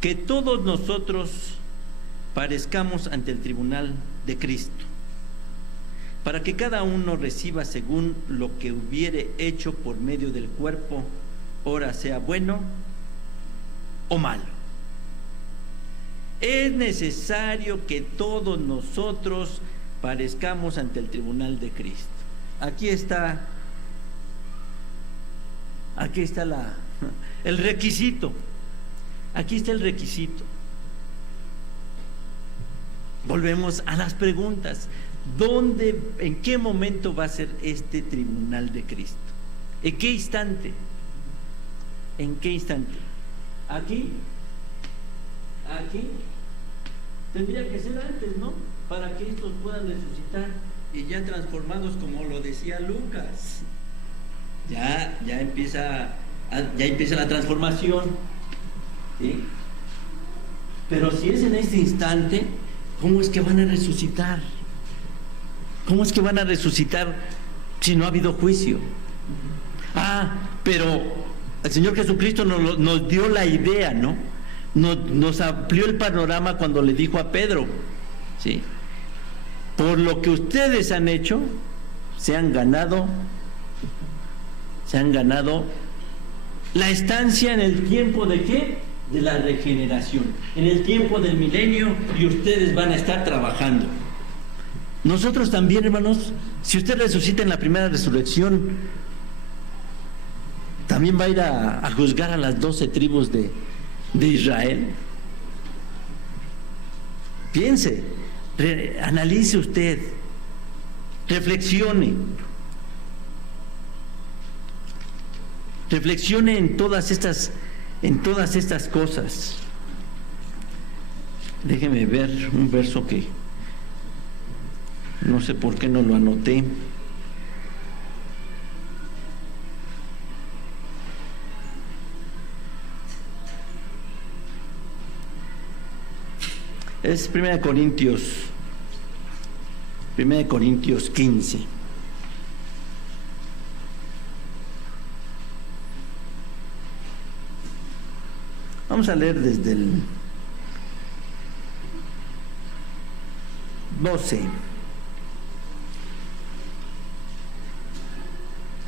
que todos nosotros parezcamos ante el tribunal de Cristo, para que cada uno reciba según lo que hubiere hecho por medio del cuerpo, ora sea bueno o malo. Es necesario que todos nosotros parezcamos ante el tribunal de Cristo. Aquí está el requisito. Aquí está el requisito. Volvemos a las preguntas. ¿Dónde, en qué momento va a ser este tribunal de Cristo? ¿En qué instante? ¿En qué instante? ¿Aquí? Tendría que ser antes, ¿no? Para que estos puedan resucitar y ya transformados, como lo decía Lucas. Ya empieza la transformación, ¿sí? Pero si es en este instante, ¿cómo es que van a resucitar? ¿Cómo es que van a resucitar si no ha habido juicio? Pero el Señor Jesucristo nos dio la idea, ¿no? Nos amplió el panorama cuando le dijo a Pedro, ¿sí? Por lo que ustedes han hecho, se han ganado la estancia en el tiempo de ¿qué? De la regeneración, en el tiempo del milenio, y ustedes van a estar trabajando. Nosotros también, hermanos, si usted resucita en la primera resurrección, también va a ir a juzgar a las 12 tribus de Israel. Piense, analice usted, reflexione en todas estas cosas. Déjeme ver un verso que no sé por qué no lo anoté. Es 1 Corintios 15. Vamos a leer desde el 12.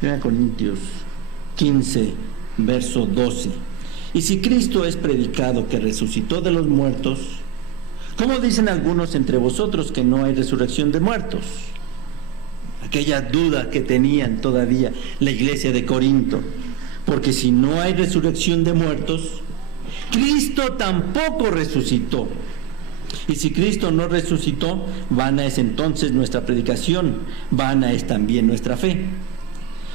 1 Corintios 15, verso 12. Y si Cristo es predicado que resucitó de los muertos, ¿cómo dicen algunos entre vosotros que no hay resurrección de muertos? Aquella duda que tenían todavía la iglesia de Corinto. Porque si no hay resurrección de muertos, Cristo tampoco resucitó. Y si Cristo no resucitó, vana es entonces nuestra predicación, vana es también nuestra fe.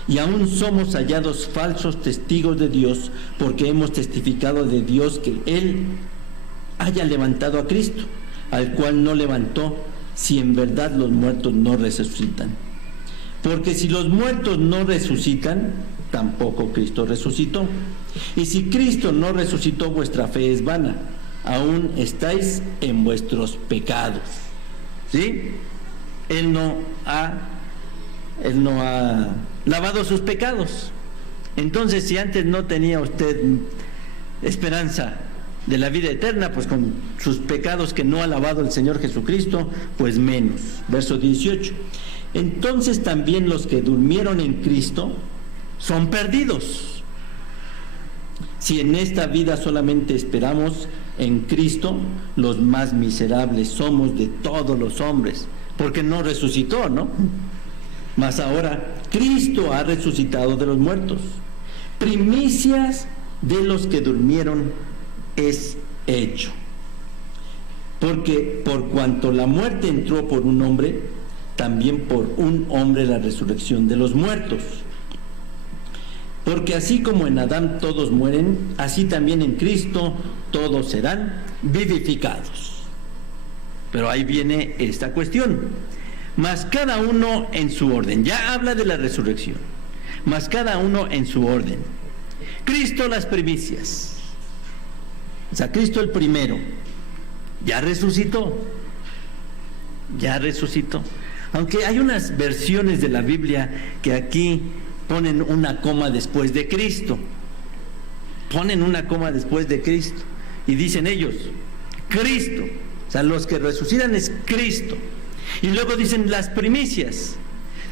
Y aún somos hallados falsos testigos de Dios, porque hemos testificado de Dios que Él haya levantado a Cristo, al cual no levantó, si en verdad los muertos no resucitan. Porque si los muertos no resucitan, tampoco Cristo resucitó. Y si Cristo no resucitó, vuestra fe es vana, aún estáis en vuestros pecados. ¿Sí? Él no ha lavado sus pecados. Entonces, si antes no tenía usted esperanza de la vida eterna, pues con sus pecados que no ha lavado el Señor Jesucristo, pues menos. Verso 18. Entonces también los que durmieron en Cristo son perdidos. Si en esta vida solamente esperamos en Cristo, los más miserables somos de todos los hombres, porque no resucitó, ¿no? Mas ahora Cristo ha resucitado de los muertos, primicias de los que durmieron es hecho. Porque por cuanto la muerte entró por un hombre, también por un hombre la resurrección de los muertos. Porque así como en Adán todos mueren, así también en Cristo todos serán vivificados. Pero ahí viene esta cuestión. Mas cada uno en su orden. Ya habla de la resurrección. Mas cada uno en su orden. Cristo las primicias. O sea, Cristo el primero. Ya resucitó. Ya resucitó. Aunque hay unas versiones de la Biblia que aquí ponen una coma después de Cristo. Ponen una coma después de Cristo. Y dicen ellos, Cristo. O sea, los que resucitan es Cristo. Y luego dicen las primicias.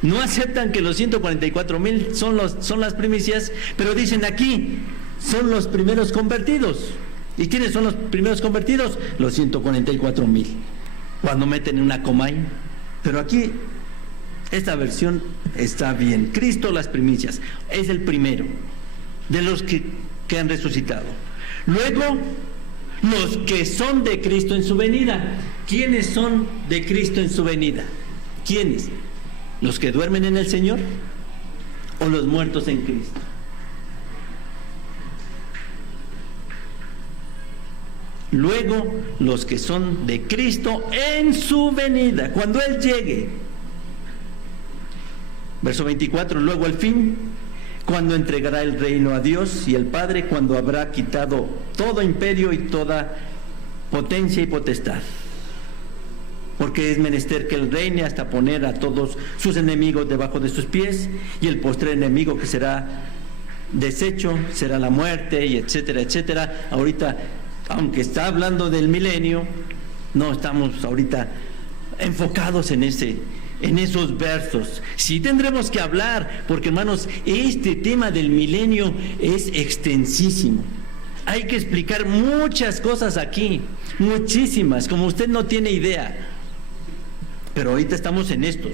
No aceptan que los 144,000 son las primicias, pero dicen aquí, son los primeros convertidos. ¿Y quiénes son los primeros convertidos? Los 144,000. Cuando meten una coma ahí. Pero aquí, esta versión está bien. Cristo las primicias. Es el primero de los que han resucitado. Luego, los que son de Cristo en su venida. ¿Quiénes son de Cristo en su venida? ¿Quiénes? ¿Los que duermen en el Señor o los muertos en Cristo? Luego, los que son de Cristo en su venida, cuando Él llegue. Verso 24, luego al fin, cuando entregará el reino a Dios y el Padre, cuando habrá quitado todo imperio y toda potencia y potestad. Porque es menester que Él reine hasta poner a todos sus enemigos debajo de sus pies, y el postrer enemigo que será deshecho será la muerte, y etcétera, etcétera. Ahorita, aunque está hablando del milenio, no estamos ahorita enfocados en esos versos. Sí tendremos que hablar, porque hermanos, este tema del milenio es extensísimo. Hay que explicar muchas cosas aquí, muchísimas, como usted no tiene idea. Pero ahorita estamos en estos,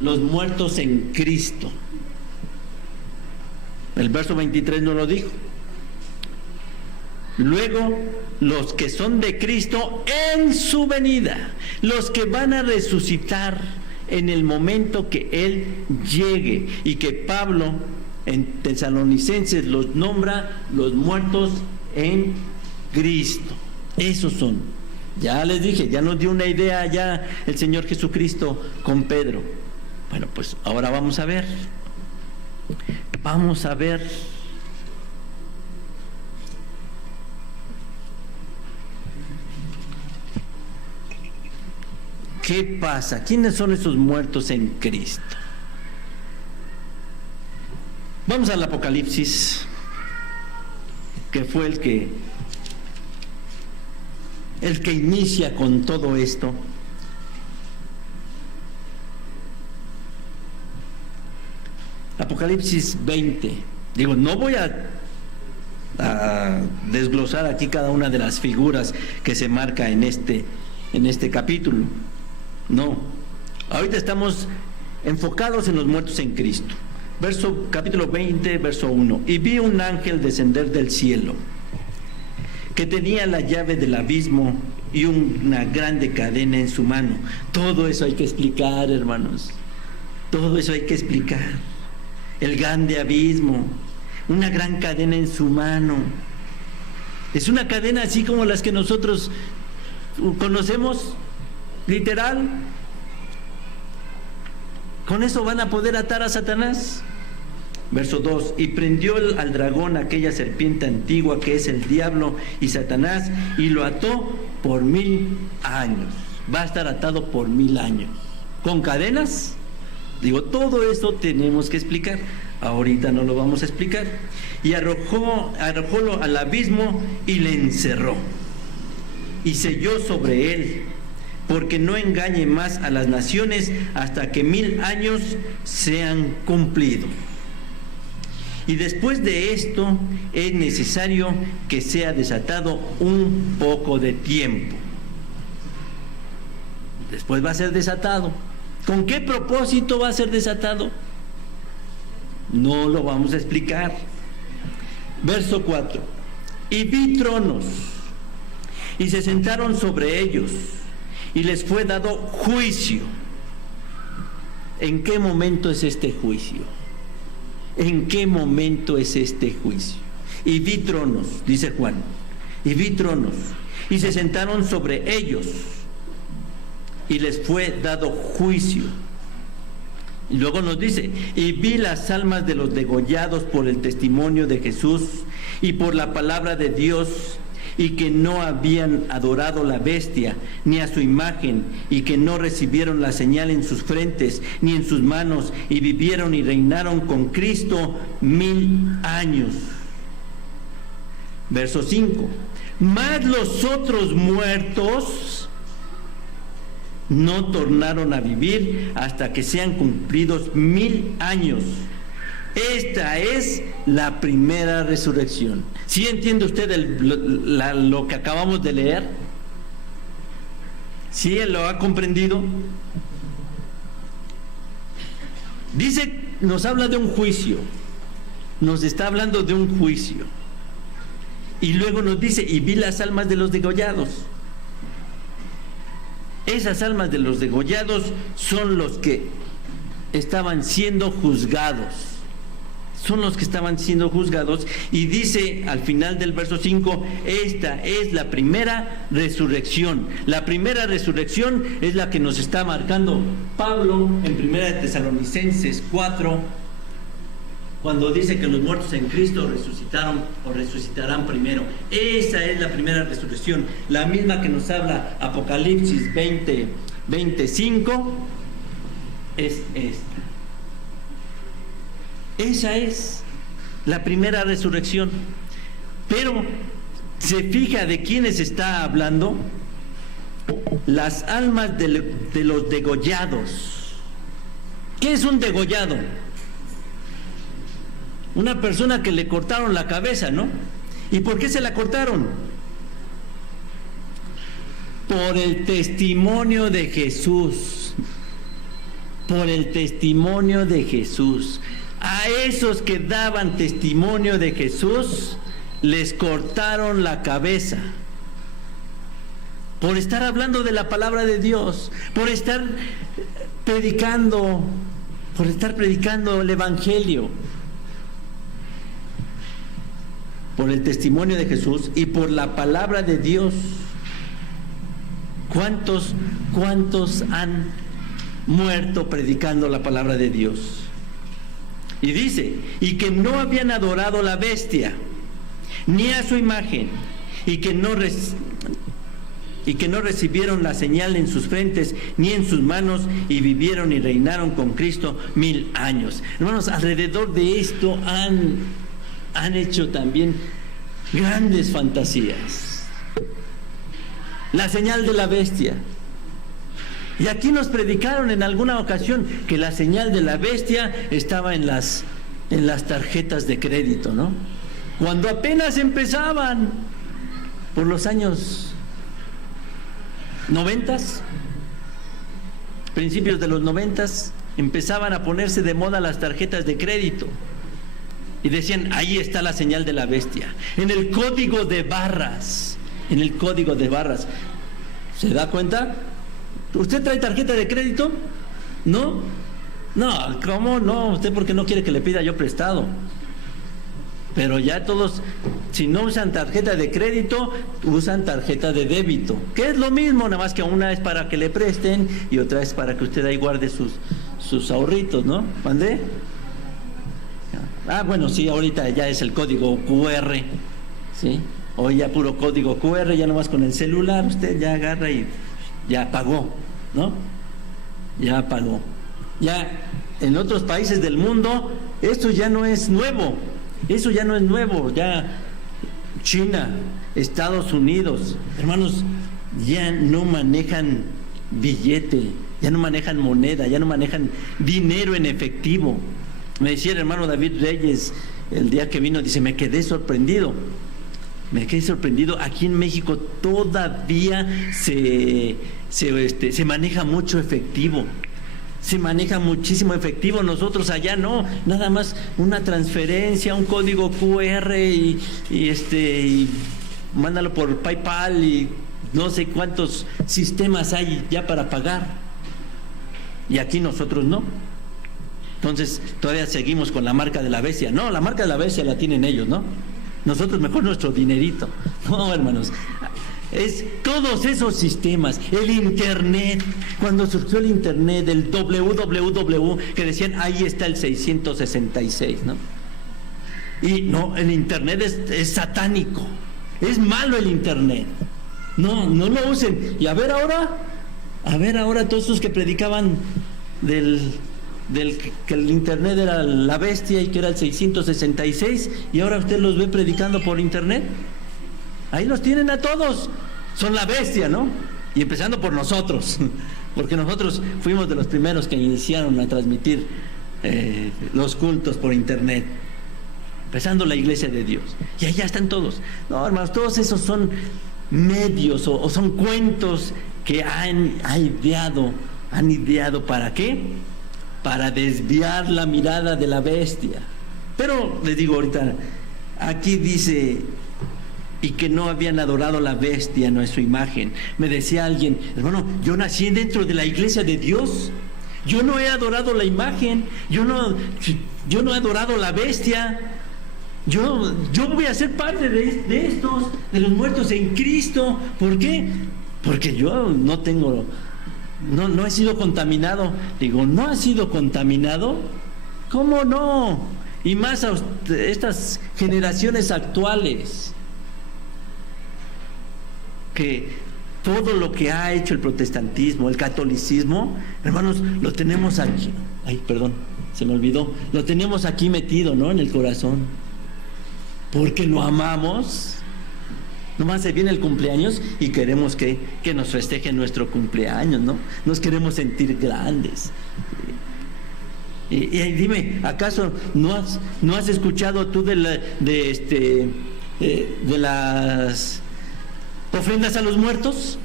los muertos en Cristo. El verso 23 nos lo dijo. Luego, los que son de Cristo en su venida, los que van a resucitar en el momento que Él llegue, y que Pablo en Tesalonicenses los nombra los muertos en Cristo. Esos son. Ya les dije, ya nos dio una idea ya el Señor Jesucristo con Pedro. Bueno, pues ahora vamos a ver. Vamos a ver. ¿Qué pasa? ¿Quiénes son esos muertos en Cristo? Vamos al Apocalipsis, que fue el que inicia con todo esto. Apocalipsis 20. Digo, no voy a desglosar aquí cada una de las figuras que se marca en este capítulo. No. Ahorita estamos enfocados en los muertos en Cristo. Capítulo 20, verso 1. Y vi un ángel descender del cielo, que tenía la llave del abismo y una grande cadena en su mano. Todo eso hay que explicar, hermanos. Todo eso hay que explicar. El grande abismo, una gran cadena en su mano. Es una cadena así como las que nosotros conocemos, literal. ¿Con eso van a poder atar a Satanás? Verso 2, y prendió al dragón, aquella serpiente antigua que es el diablo y Satanás, y lo ató por 1000 años. Va a estar atado por 1000 años. ¿Con cadenas? Digo, todo eso tenemos que explicar. Ahorita no lo vamos a explicar. Y arrojólo al abismo y le encerró. Y selló sobre él, porque no engañe más a las naciones hasta que 1000 años sean cumplidos. Y después de esto es necesario que sea desatado un poco de tiempo. Después va a ser desatado. ¿Con qué propósito va a ser desatado? No lo vamos a explicar. Verso 4. Y vi tronos, y se sentaron sobre ellos, y les fue dado juicio. ¿En qué momento es este juicio? ¿En qué momento es este juicio? Y vi tronos, dice Juan, y vi tronos, y se sentaron sobre ellos, y les fue dado juicio. Y luego nos dice, y vi las almas de los degollados por el testimonio de Jesús y por la palabra de Dios, y que no habían adorado la bestia ni a su imagen, y que no recibieron la señal en sus frentes ni en sus manos, y vivieron y reinaron con Cristo 1000 años. Verso 5. Mas los otros muertos no tornaron a vivir hasta que sean cumplidos 1000 años. Esta es la primera resurrección. ¿Sí entiende usted lo que acabamos de leer? ¿Sí lo ha comprendido? Dice, nos habla de un juicio. Nos está hablando de un juicio. Y luego nos dice, y vi las almas de los degollados. Esas almas de los degollados son los que estaban siendo juzgados. Son los que estaban siendo juzgados, y dice al final del verso 5, esta es la primera resurrección. La primera resurrección es la que nos está marcando Pablo en 1 Tesalonicenses 4, cuando dice que los muertos en Cristo resucitaron o resucitarán primero. Esa es la primera resurrección, la misma que nos habla Apocalipsis 20:25, es esta. Esa es la primera resurrección. Pero, ¿se fija de quiénes está hablando? Las almas de los degollados. ¿Qué es un degollado? Una persona que le cortaron la cabeza, ¿no? ¿Y por qué se la cortaron? Por el testimonio de Jesús. Por el testimonio de Jesús. A esos que daban testimonio de Jesús les cortaron la cabeza por estar hablando de la palabra de Dios, por estar predicando el evangelio, por el testimonio de Jesús y por la palabra de Dios. ¿Cuántos han muerto predicando la palabra de Dios? Y dice, y que no habían adorado la bestia, ni a su imagen, y que no recibieron la señal en sus frentes, ni en sus manos, y vivieron y reinaron con Cristo 1000 años. Hermanos, alrededor de esto han hecho también grandes fantasías. La señal de la bestia. Y aquí nos predicaron en alguna ocasión que la señal de la bestia estaba en las tarjetas de crédito, ¿no? Cuando apenas empezaban, por los años 90, principios de los 90, empezaban a ponerse de moda las tarjetas de crédito. Y decían, ahí está la señal de la bestia. En el código de barras. ¿Se da cuenta? ¿Usted trae tarjeta de crédito? ¿No? No, ¿cómo no? ¿Usted por qué no quiere que le pida yo prestado? Pero ya todos, si no usan tarjeta de crédito, usan tarjeta de débito, que es lo mismo, nada más que una es para que le presten y otra es para que usted ahí guarde sus ahorritos, ¿no? ¿Mandé? Ah, bueno, sí, ahorita ya es el código QR, ¿sí? Hoy ya puro código QR, ya nomás con el celular usted ya agarra y ya pagó, ¿no? Ya pagó. Ya en otros países del mundo esto ya no es nuevo, eso ya no es nuevo, ya China, Estados Unidos, hermanos, ya no manejan billete, ya no manejan moneda, ya no manejan dinero en efectivo. Me decía el hermano David Reyes el día que vino, dice, me quedé sorprendido. Aquí en México todavía se maneja mucho efectivo. Se maneja muchísimo efectivo, nosotros allá no, nada más una transferencia, un código QR y mándalo por PayPal y no sé cuántos sistemas hay ya para pagar. Y aquí nosotros no. Entonces todavía seguimos con la marca de la bestia. No, la marca de la bestia la tienen ellos, ¿no? Nosotros mejor nuestro dinerito. No, hermanos. Es todos esos sistemas, el internet, cuando surgió el internet, el www, que decían ahí está el 666, ¿no? Y no, el internet es satánico, es malo el internet. No lo usen. Y a ver ahora todos esos que predicaban que el internet era la bestia y que era el 666, y ahora usted los ve predicando por internet. Ahí los tienen a todos, son la bestia, ¿no? Y empezando por nosotros, porque nosotros fuimos de los primeros que iniciaron a transmitir los cultos por internet, empezando la Iglesia de Dios. Y allá están todos. No, hermanos, todos esos son medios o son cuentos que han ideado, ¿para qué? Para desviar la mirada de la bestia. Pero les digo ahorita, aquí dice, y que no habían adorado la bestia, no es su imagen. Me decía alguien, hermano, yo nací dentro de la iglesia de Dios, yo no he adorado la imagen, yo no he adorado la bestia, yo voy a ser parte de estos, de los muertos en Cristo. ¿Por qué? Porque yo no he sido contaminado. Digo, ¿no ha sido contaminado? ¿Cómo no? Y más a estas generaciones actuales, que todo lo que ha hecho el protestantismo, el catolicismo, hermanos, lo tenemos aquí. Ay, perdón, se me olvidó. Lo tenemos aquí metido, ¿no? En el corazón. Porque lo amamos. Nomás se viene el cumpleaños y queremos que nos festejen nuestro cumpleaños, ¿no? Nos queremos sentir grandes. Y dime, ¿acaso no has escuchado tú de las ofrendas a los muertos?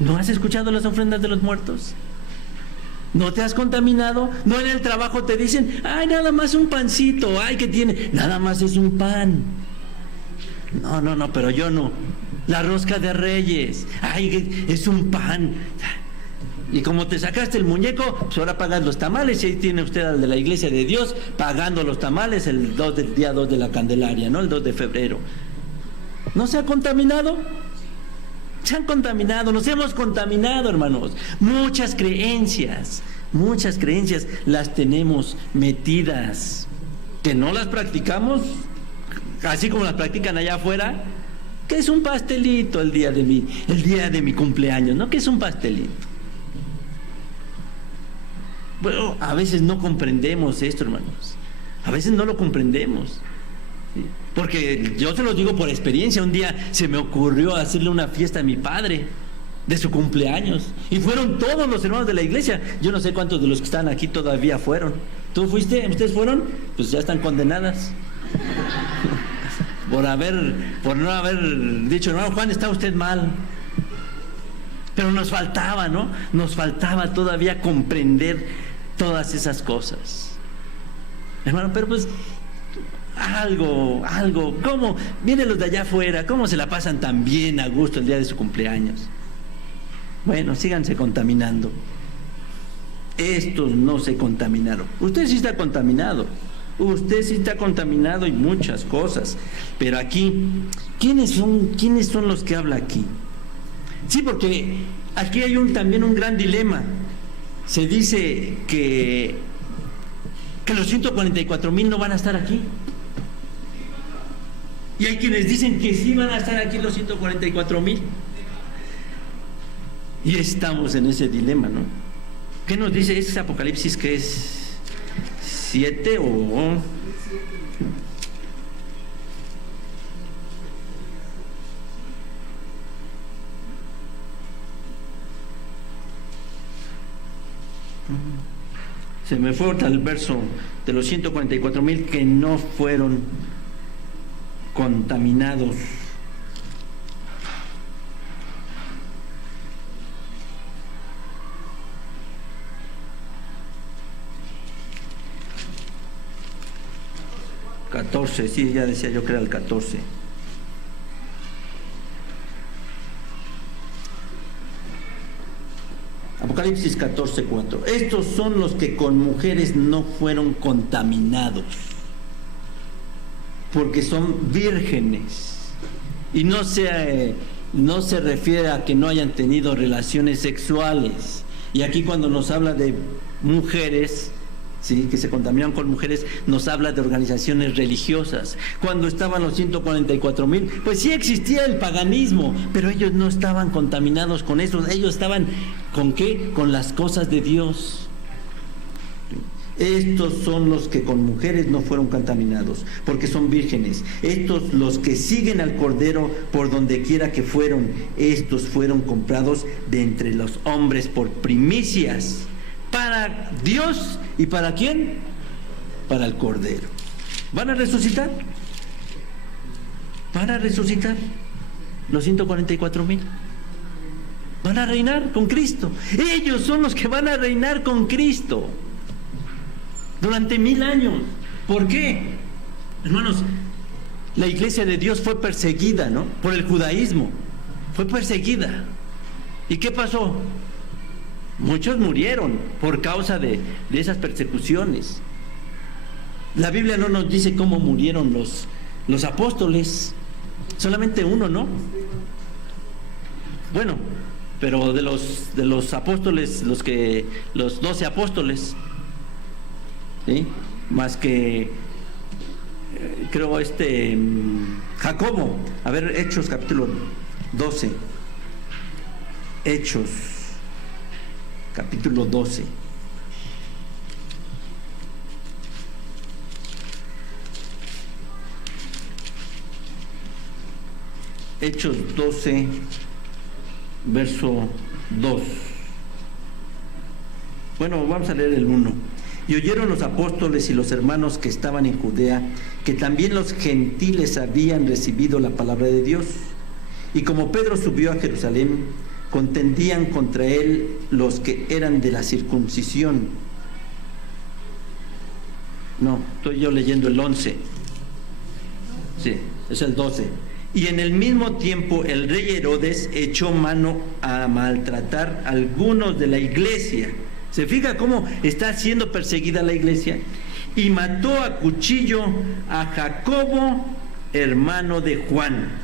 ¿No has escuchado las ofrendas de los muertos? ¿No te has contaminado? ¿No en el trabajo te dicen, ay, nada más un pancito, ay, que tiene? Nada más es un pan. No, pero yo no. La rosca de Reyes, ay, es un pan. Y como te sacaste el muñeco, pues ahora pagas los tamales, y ahí tiene usted al de la Iglesia de Dios pagando los tamales el día 2 de la Candelaria, ¿no? El 2 de febrero. ¿No se ha contaminado? Se han contaminado, nos hemos contaminado, hermanos. Muchas creencias las tenemos metidas, que no las practicamos, así como las practican allá afuera. ¿Qué es un pastelito el día de mi cumpleaños? ¿No? ¿Qué es un pastelito? Bueno, a veces no comprendemos esto, hermanos. A veces no lo comprendemos. ¿Sí? Porque yo se los digo por experiencia. Un día se me ocurrió hacerle una fiesta a mi padre de su cumpleaños, y fueron todos los hermanos de la iglesia. Yo no sé cuántos de los que están aquí todavía fueron. ¿Tú fuiste? ¿Ustedes fueron? Pues ya están condenadas por no haber dicho, hermano Juan, está usted mal. Pero nos faltaba, ¿no? Nos faltaba todavía comprender todas esas cosas, hermano. Pero pues algo, ¿cómo? Miren los de allá afuera, cómo se la pasan tan bien a gusto el día de su cumpleaños. Bueno, síganse contaminando. Estos no se contaminaron. Usted sí está contaminado. Usted sí está contaminado y muchas cosas. Pero aquí, ¿quiénes son los que habla aquí? Sí, porque aquí hay también un gran dilema. Se dice que los 144,000 no van a estar aquí. Y hay quienes dicen que sí van a estar aquí los 144,000. Y estamos en ese dilema, ¿no? ¿Qué nos dice ese Apocalipsis que es 7 o...? Se me fue el verso de los 144,000 que no fueron contaminados. Sí, ya decía yo que era el 14. Apocalipsis 14:4. Estos son los que con mujeres no fueron contaminados, porque son vírgenes. Y no se refiere a que no hayan tenido relaciones sexuales. Y aquí cuando nos habla de mujeres, ¿sí?, que se contaminan con mujeres, nos habla de organizaciones religiosas. Cuando estaban los 144,000, pues sí existía el paganismo, pero ellos no estaban contaminados con eso. Ellos estaban, ¿con qué? Con las cosas de Dios. Estos son los que con mujeres no fueron contaminados, porque son vírgenes. Estos, los que siguen al Cordero por donde quiera que fueron, estos fueron comprados de entre los hombres por primicias para Dios. ¿Y para quién? Para el Cordero. ¿Van a resucitar? ¿Van a resucitar los 144,000? Van a reinar con Cristo. Ellos son los que van a reinar con Cristo durante 1000 años. ¿Por qué? Hermanos, la iglesia de Dios fue perseguida, ¿no?, por el judaísmo. Fue perseguida. ¿Y qué pasó? Muchos murieron por causa de esas persecuciones. La Biblia no nos dice cómo murieron los apóstoles. Solamente uno, ¿no? Bueno, pero de los apóstoles, los 12 apóstoles, ¿sí?, más que creo Jacobo. A ver, Hechos capítulo 12. Hechos capítulo 12. Hechos 12, verso 2. Bueno, vamos a leer el 1. Y oyeron los apóstoles y los hermanos que estaban en Judea, que también los gentiles habían recibido la palabra de Dios. Y como Pedro subió a Jerusalén, contendían contra él los que eran de la circuncisión. No, estoy yo leyendo el 11. Sí, es el 12. Y en el mismo tiempo el rey Herodes echó mano a maltratar a algunos de la iglesia. ¿Se fija cómo está siendo perseguida la iglesia? Y mató a cuchillo a Jacobo, hermano de Juan.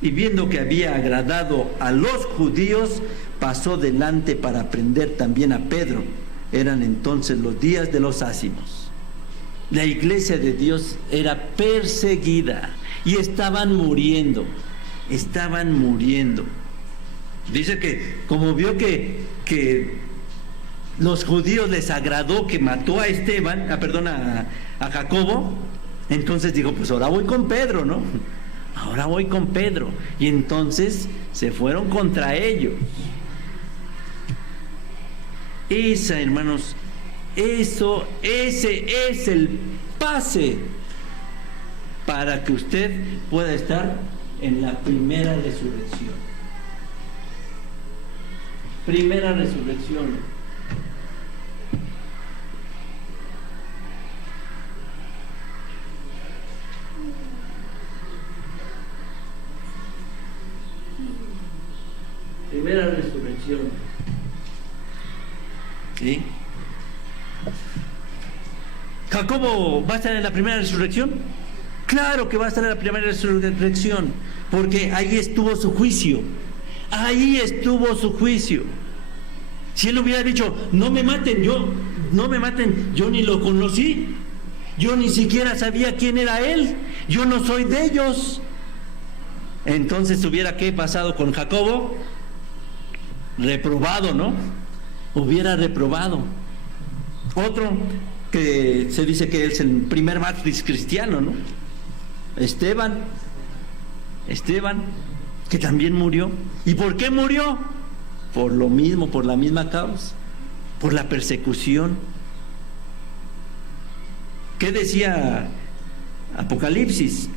Y viendo que había agradado a los judíos, pasó delante para prender también a Pedro. Eran entonces los días de los ázimos. La iglesia de Dios era perseguida y estaban muriendo. Dice que como vio que los judíos les agradó que mató a a Jacobo, entonces dijo, pues ahora voy con Pedro, ¿no? Ahora voy con Pedro. Y entonces se fueron contra ellos. Hermanos, ese es el pase para que usted pueda estar en la primera resurrección. Primera resurrección. Primera resurrección. resurrección. ¿Sí? ¿Jacobo va a estar en la primera resurrección? Claro que va a estar en la primera resurrección, porque ahí estuvo su juicio. Ahí estuvo su juicio. Si él hubiera dicho, no me maten, yo ni lo conocí, yo ni siquiera sabía quién era él, yo no soy de ellos. Entonces hubiera ¿qué pasado con Jacobo? Reprobado, ¿no? Hubiera reprobado. Otro que se dice que es el primer mártir cristiano, ¿no? Esteban, que también murió. ¿Y por qué murió? Por lo mismo, por la misma causa, por la persecución. ¿Qué decía Apocalipsis?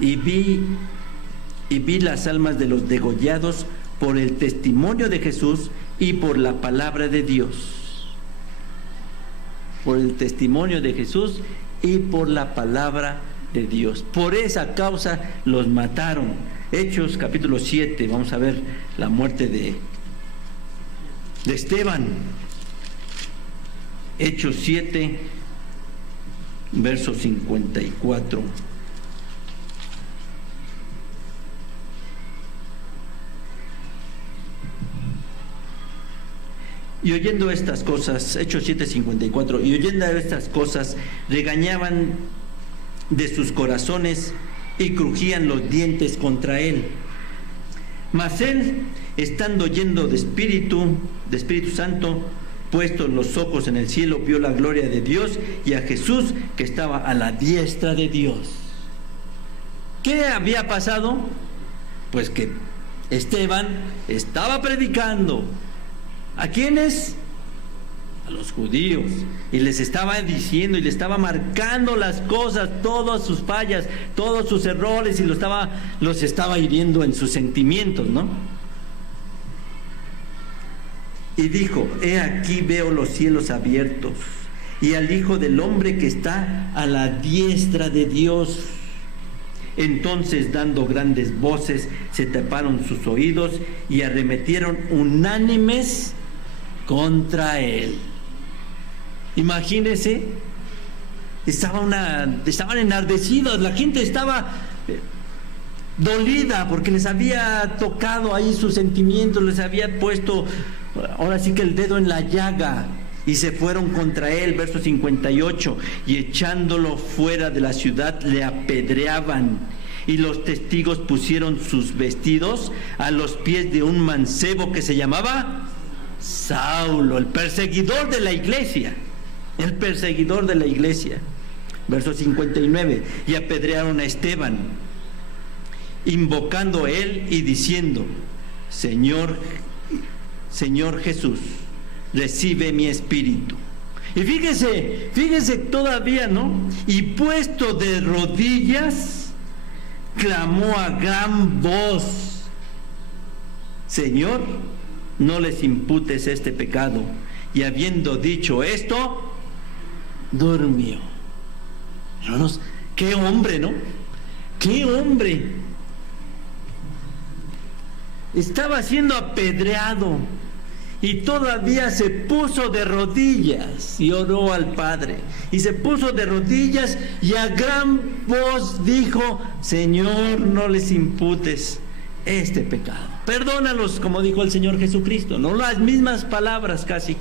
Y vi las almas de los degollados por el testimonio de Jesús y por la palabra de Dios. Por el testimonio de Jesús y por la palabra de Dios. Por esa causa los mataron. Hechos capítulo 7, vamos a ver la muerte de Esteban. Hechos 7, verso 54. Y oyendo estas cosas, Hechos 7:54, y oyendo estas cosas, regañaban de sus corazones y crujían los dientes contra él. Mas él, estando lleno de Espíritu Santo, puestos los ojos en el cielo, vio la gloria de Dios y a Jesús que estaba a la diestra de Dios. ¿Qué había pasado? Pues que Esteban estaba predicando. ¿A quiénes? A los judíos. Y les estaba diciendo y les estaba marcando las cosas, todas sus fallas, todos sus errores, y los estaba hiriendo en sus sentimientos, ¿no? Y dijo: he aquí veo los cielos abiertos y al Hijo del Hombre que está a la diestra de Dios. Entonces, dando grandes voces, se taparon sus oídos y arremetieron unánimes contra él. Imagínense, estaban enardecidos, la gente estaba dolida porque les había tocado ahí sus sentimientos, les había puesto ahora sí que el dedo en la llaga, y se fueron contra él. Verso 58, y echándolo fuera de la ciudad le apedreaban, y los testigos pusieron sus vestidos a los pies de un mancebo que se llamaba Saulo, el perseguidor de la iglesia. Verso 59, y apedrearon a Esteban, invocando él y diciendo: Señor Jesús, recibe mi espíritu. Y fíjese todavía, ¿no? Y puesto de rodillas, clamó a gran voz: Señor, no les imputes este pecado. Y habiendo dicho esto, durmió. Hermanos, qué hombre, ¿no? Qué hombre. Estaba siendo apedreado y todavía se puso de rodillas y oró al Padre. Y se puso de rodillas y a gran voz dijo: Señor, no les imputes este pecado. Perdónalos, como dijo el Señor Jesucristo, no las mismas palabras, casi.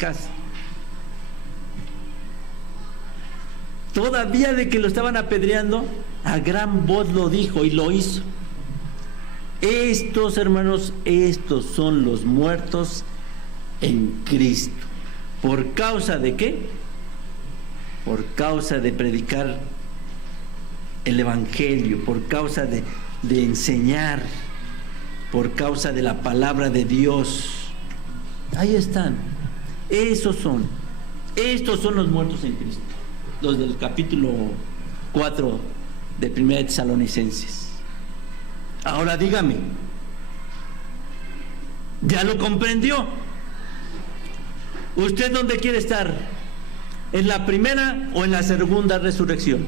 Todavía de que lo estaban apedreando, a gran voz lo dijo y lo hizo. Estos, hermanos, estos son los muertos en Cristo. ¿Por causa de qué? Por causa de predicar el Evangelio, por causa de enseñar, por causa de la palabra de Dios. Ahí están. Estos son los muertos en Cristo. Los del capítulo 4 de 1 Tesalonicenses. Ahora dígame, ¿ya lo comprendió? ¿Usted dónde quiere estar? ¿En la primera o en la segunda resurrección?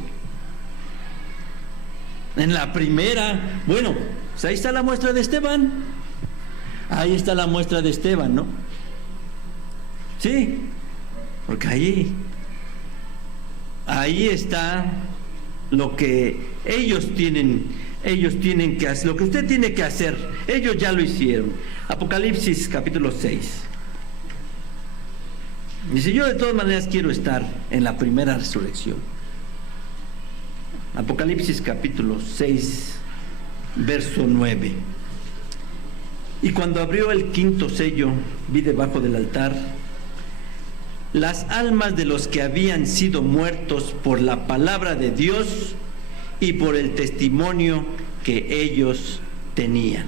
En la primera. Bueno, pues ahí está la muestra de Esteban. Ahí está la muestra de Esteban, ¿no? Sí, porque ahí está lo que ellos tienen que hacer, lo que usted tiene que hacer, ellos ya lo hicieron. Apocalipsis capítulo 6. Dice, yo de todas maneras quiero estar en la primera resurrección. Apocalipsis capítulo 6, verso 9. Y cuando abrió el quinto sello, vi debajo del altar las almas de los que habían sido muertos por la palabra de Dios y por el testimonio que ellos tenían.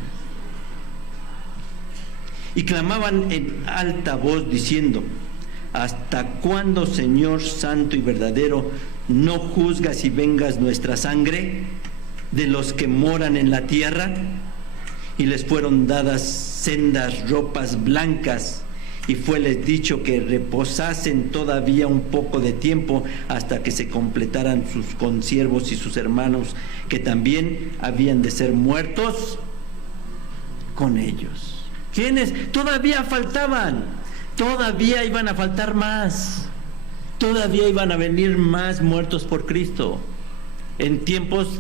Y clamaban en alta voz diciendo, ¿hasta cuándo, Señor santo y verdadero, no juzgas y vengas nuestra sangre de los que moran en la tierra? Y les fueron dadas sendas ropas blancas, y fueles dicho que reposasen todavía un poco de tiempo hasta que se completaran sus consiervos y sus hermanos, que también habían de ser muertos con ellos. ¿Quiénes? Todavía faltaban, todavía iban a faltar más, todavía iban a venir más muertos por Cristo en tiempos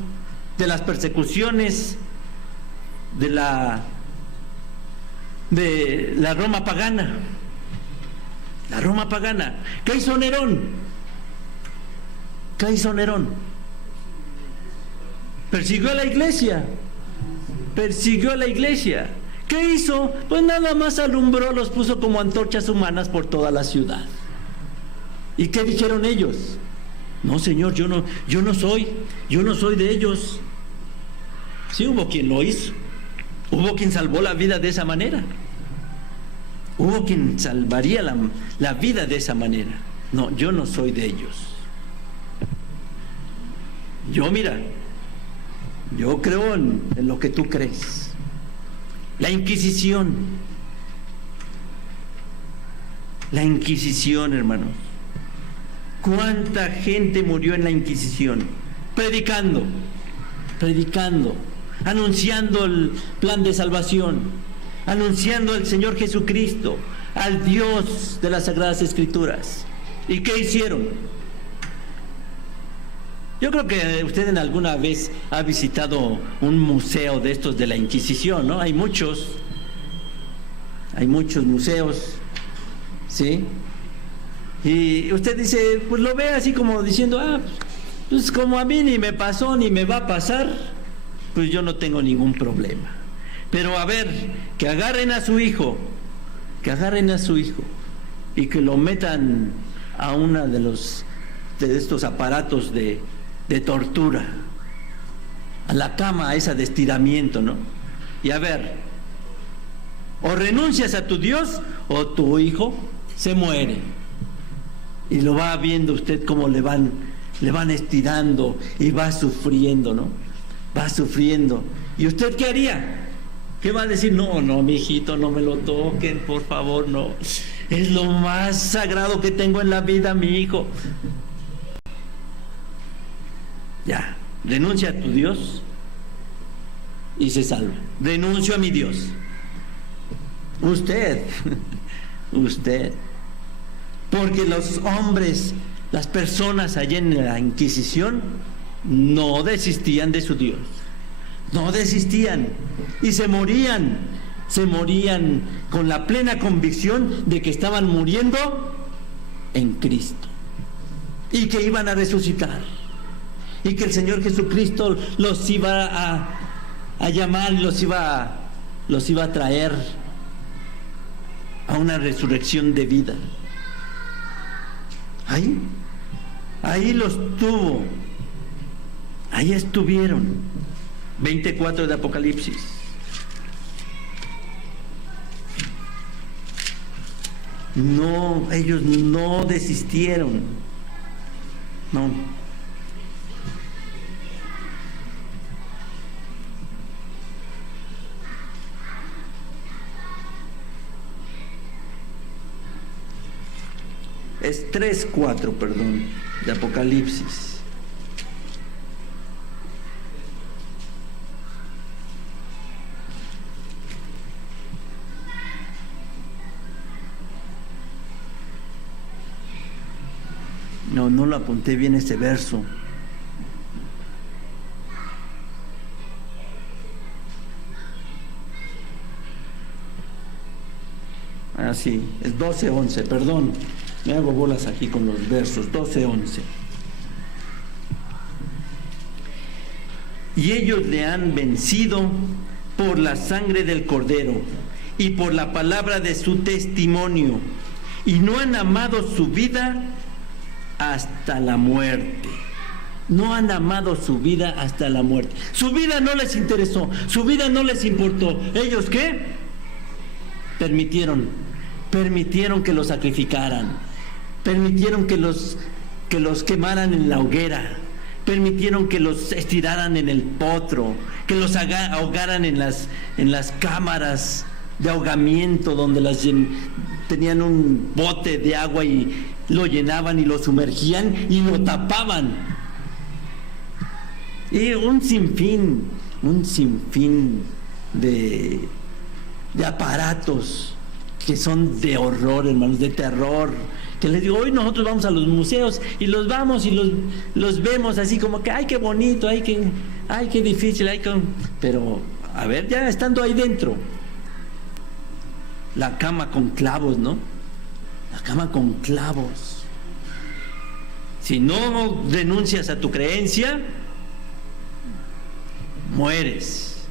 de las persecuciones de la Roma pagana. La Roma pagana. ¿Qué hizo Nerón? ¿Qué hizo Nerón? Persiguió a la iglesia. Persiguió a la iglesia. ¿Qué hizo? Pues nada más alumbró, los puso como antorchas humanas por toda la ciudad. ¿Y qué dijeron ellos? No, Señor, yo no soy de ellos. Sí, hubo quien lo hizo. Hubo quien salvó la vida de esa manera. Hubo quien salvaría la vida de esa manera. No, yo no soy de ellos. Yo creo en lo que tú crees. La Inquisición. La Inquisición, hermanos. ¿Cuánta gente murió en la Inquisición? Predicando, anunciando el plan de salvación, anunciando al Señor Jesucristo, al Dios de las Sagradas Escrituras. ¿Y qué hicieron? Yo creo que usted en alguna vez ha visitado un museo de estos de la Inquisición, ¿no? Hay muchos museos, ¿sí? Y usted dice, pues lo ve así como diciendo, pues como a mí ni me pasó ni me va a pasar, pues yo no tengo ningún problema. Pero a ver, que agarren a su hijo y que lo metan a una de estos aparatos de tortura, a la cama esa de estiramiento, ¿no? Y a ver, o renuncias a tu Dios o tu hijo se muere. Y lo va viendo usted cómo le van estirando y va sufriendo, ¿no? Va sufriendo. ¿Y usted qué haría? ¿Qué va a decir? No, mi hijito, no me lo toquen, por favor, no. Es lo más sagrado que tengo en la vida, mi hijo. Ya, renuncia a tu Dios y se salva. Renuncio a mi Dios. Usted. Porque los hombres, las personas allá en la Inquisición, no desistían de su Dios. No desistían. Y se morían con la plena convicción de que estaban muriendo en Cristo. Y que iban a resucitar. Y que el Señor Jesucristo los iba a llamar, los iba a traer a una resurrección de vida. Ahí los tuvo. Ahí estuvieron. 24 de Apocalipsis. No, ellos no desistieron. No. Es 3:4, perdón, de Apocalipsis. No lo apunté bien este verso. Ah, sí, es 12:11, perdón. Me hago bolas aquí con los versos, 12:11. Y ellos le han vencido por la sangre del Cordero y por la palabra de su testimonio, y no han amado su vida hasta la muerte. No han amado su vida hasta la muerte. Su vida no les interesó, su vida no les importó. ¿Ellos qué? Permitieron que los sacrificaran, permitieron que los quemaran en la hoguera, permitieron que los estiraran en el potro, que los ahogaran en las cámaras de ahogamiento, donde tenían un bote de agua y lo llenaban y lo sumergían y lo tapaban. Y un sinfín de aparatos que son de horror, hermanos, de terror. Que les digo, hoy nosotros vamos a los museos y los vamos y los vemos así como que, ay, qué bonito, ay, qué difícil, pero, a ver, ya estando ahí dentro, la cama con clavos, ¿no? La cama con clavos. Si no renuncias a tu creencia, mueres.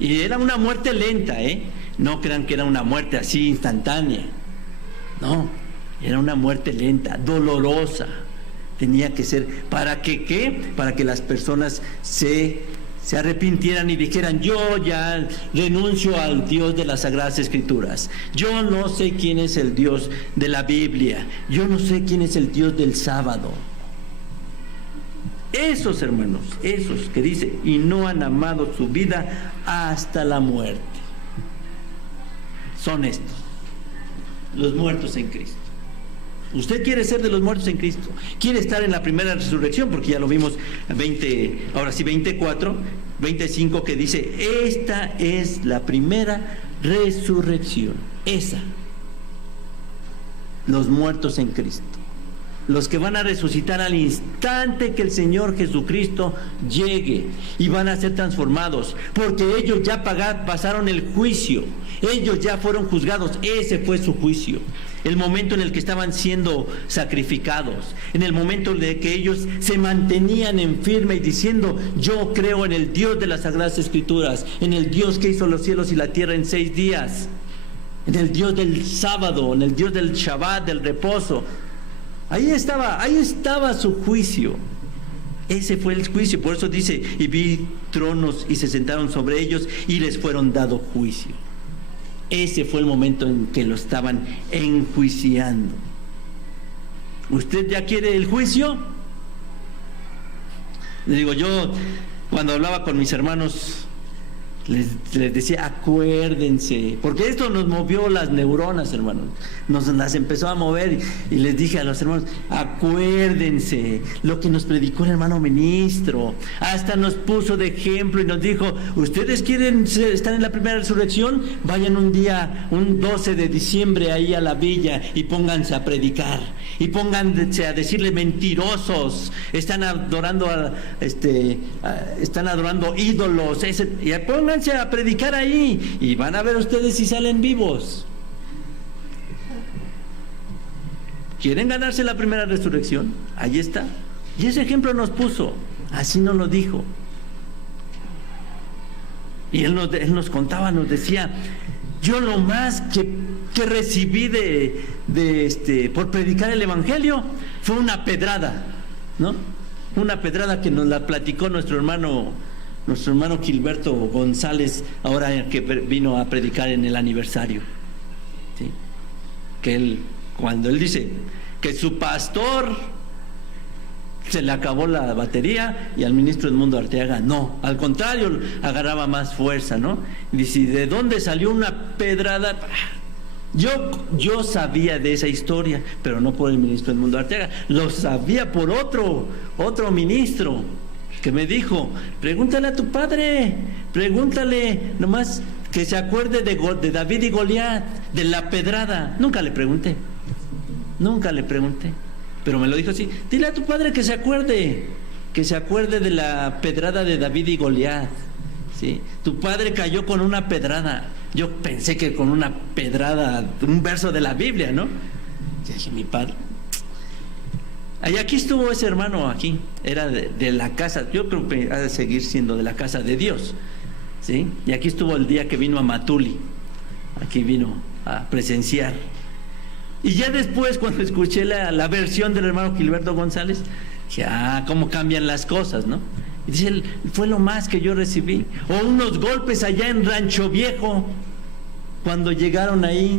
Y era una muerte lenta, No crean que era una muerte así instantánea. No, era una muerte lenta, dolorosa. Tenía que ser, ¿para que qué? Para que las personas se arrepintieran y dijeran, yo ya renuncio al Dios de las Sagradas Escrituras. Yo no sé quién es el Dios de la Biblia. Yo no sé quién es el Dios del sábado. Esos hermanos, esos que dice, y no han amado su vida hasta la muerte, son estos, los muertos en Cristo. Usted quiere ser de los muertos en Cristo, quiere estar en la primera resurrección, porque ya lo vimos 24, 25, que dice, esta es la primera resurrección, esa, los muertos en Cristo, los que van a resucitar al instante que el Señor Jesucristo llegue, y van a ser transformados, porque ellos ya pasaron el juicio, ellos ya fueron juzgados. Ese fue su juicio, el momento en el que estaban siendo sacrificados, en el momento en el que ellos se mantenían en firme y diciendo, yo creo en el Dios de las Sagradas Escrituras, en el Dios que hizo los cielos y la tierra en 6 días, en el Dios del sábado, en el Dios del Shabbat, del reposo. Ahí estaba su juicio. Ese fue el juicio. Por eso dice, y vi tronos y se sentaron sobre ellos y les fueron dado juicio. Ese fue el momento en que lo estaban enjuiciando. ¿Usted ya quiere el juicio? Le digo, yo cuando hablaba con mis hermanos les decía, acuérdense, porque esto nos movió las neuronas, hermanos, nos las empezó a mover, y les dije a los hermanos, acuérdense lo que nos predicó el hermano ministro, hasta nos puso de ejemplo y nos dijo, ustedes quieren estar en la primera resurrección, vayan un 12 de diciembre ahí a la villa y pónganse a predicar, y pónganse a decirle mentirosos, están adorando ídolos, y pónganse a predicar ahí y van a ver ustedes si salen vivos. ¿Quieren ganarse la primera resurrección? Ahí está. Y ese ejemplo nos puso, así nos lo dijo. Y él nos contaba, nos decía, yo lo más que recibí por predicar el evangelio fue una pedrada, ¿no? Una pedrada que nos la platicó nuestro hermano Gilberto González, ahora que vino a predicar en el aniversario, ¿sí? Que cuando él dice que su pastor se le acabó la batería, y al ministro Edmundo Arteaga no, al contrario, agarraba más fuerza, ¿no? Y dice, ¿de dónde salió una pedrada? Yo sabía de esa historia, pero no por el ministro Edmundo Arteaga, lo sabía por otro ministro que me dijo, pregúntale a tu padre, pregúntale nomás que se acuerde de David y Goliat, de la pedrada. Nunca le pregunté. pero me lo dijo así: dile a tu padre que se acuerde de la pedrada de David y Goliat, ¿sí? Tu padre cayó con una pedrada. Yo pensé que con una pedrada, un verso de la Biblia, ¿no? Yo dije, mi padre. Y aquí estuvo ese hermano, aquí, era de la casa, yo creo que ha de seguir siendo de la casa de Dios, ¿sí? Y aquí estuvo el día que vino a Matuli, aquí vino a presenciar. Y ya después, cuando escuché la versión del hermano Gilberto González, dije, cómo cambian las cosas, ¿no? Y dice, fue lo más que yo recibí. O unos golpes allá en Rancho Viejo, cuando llegaron ahí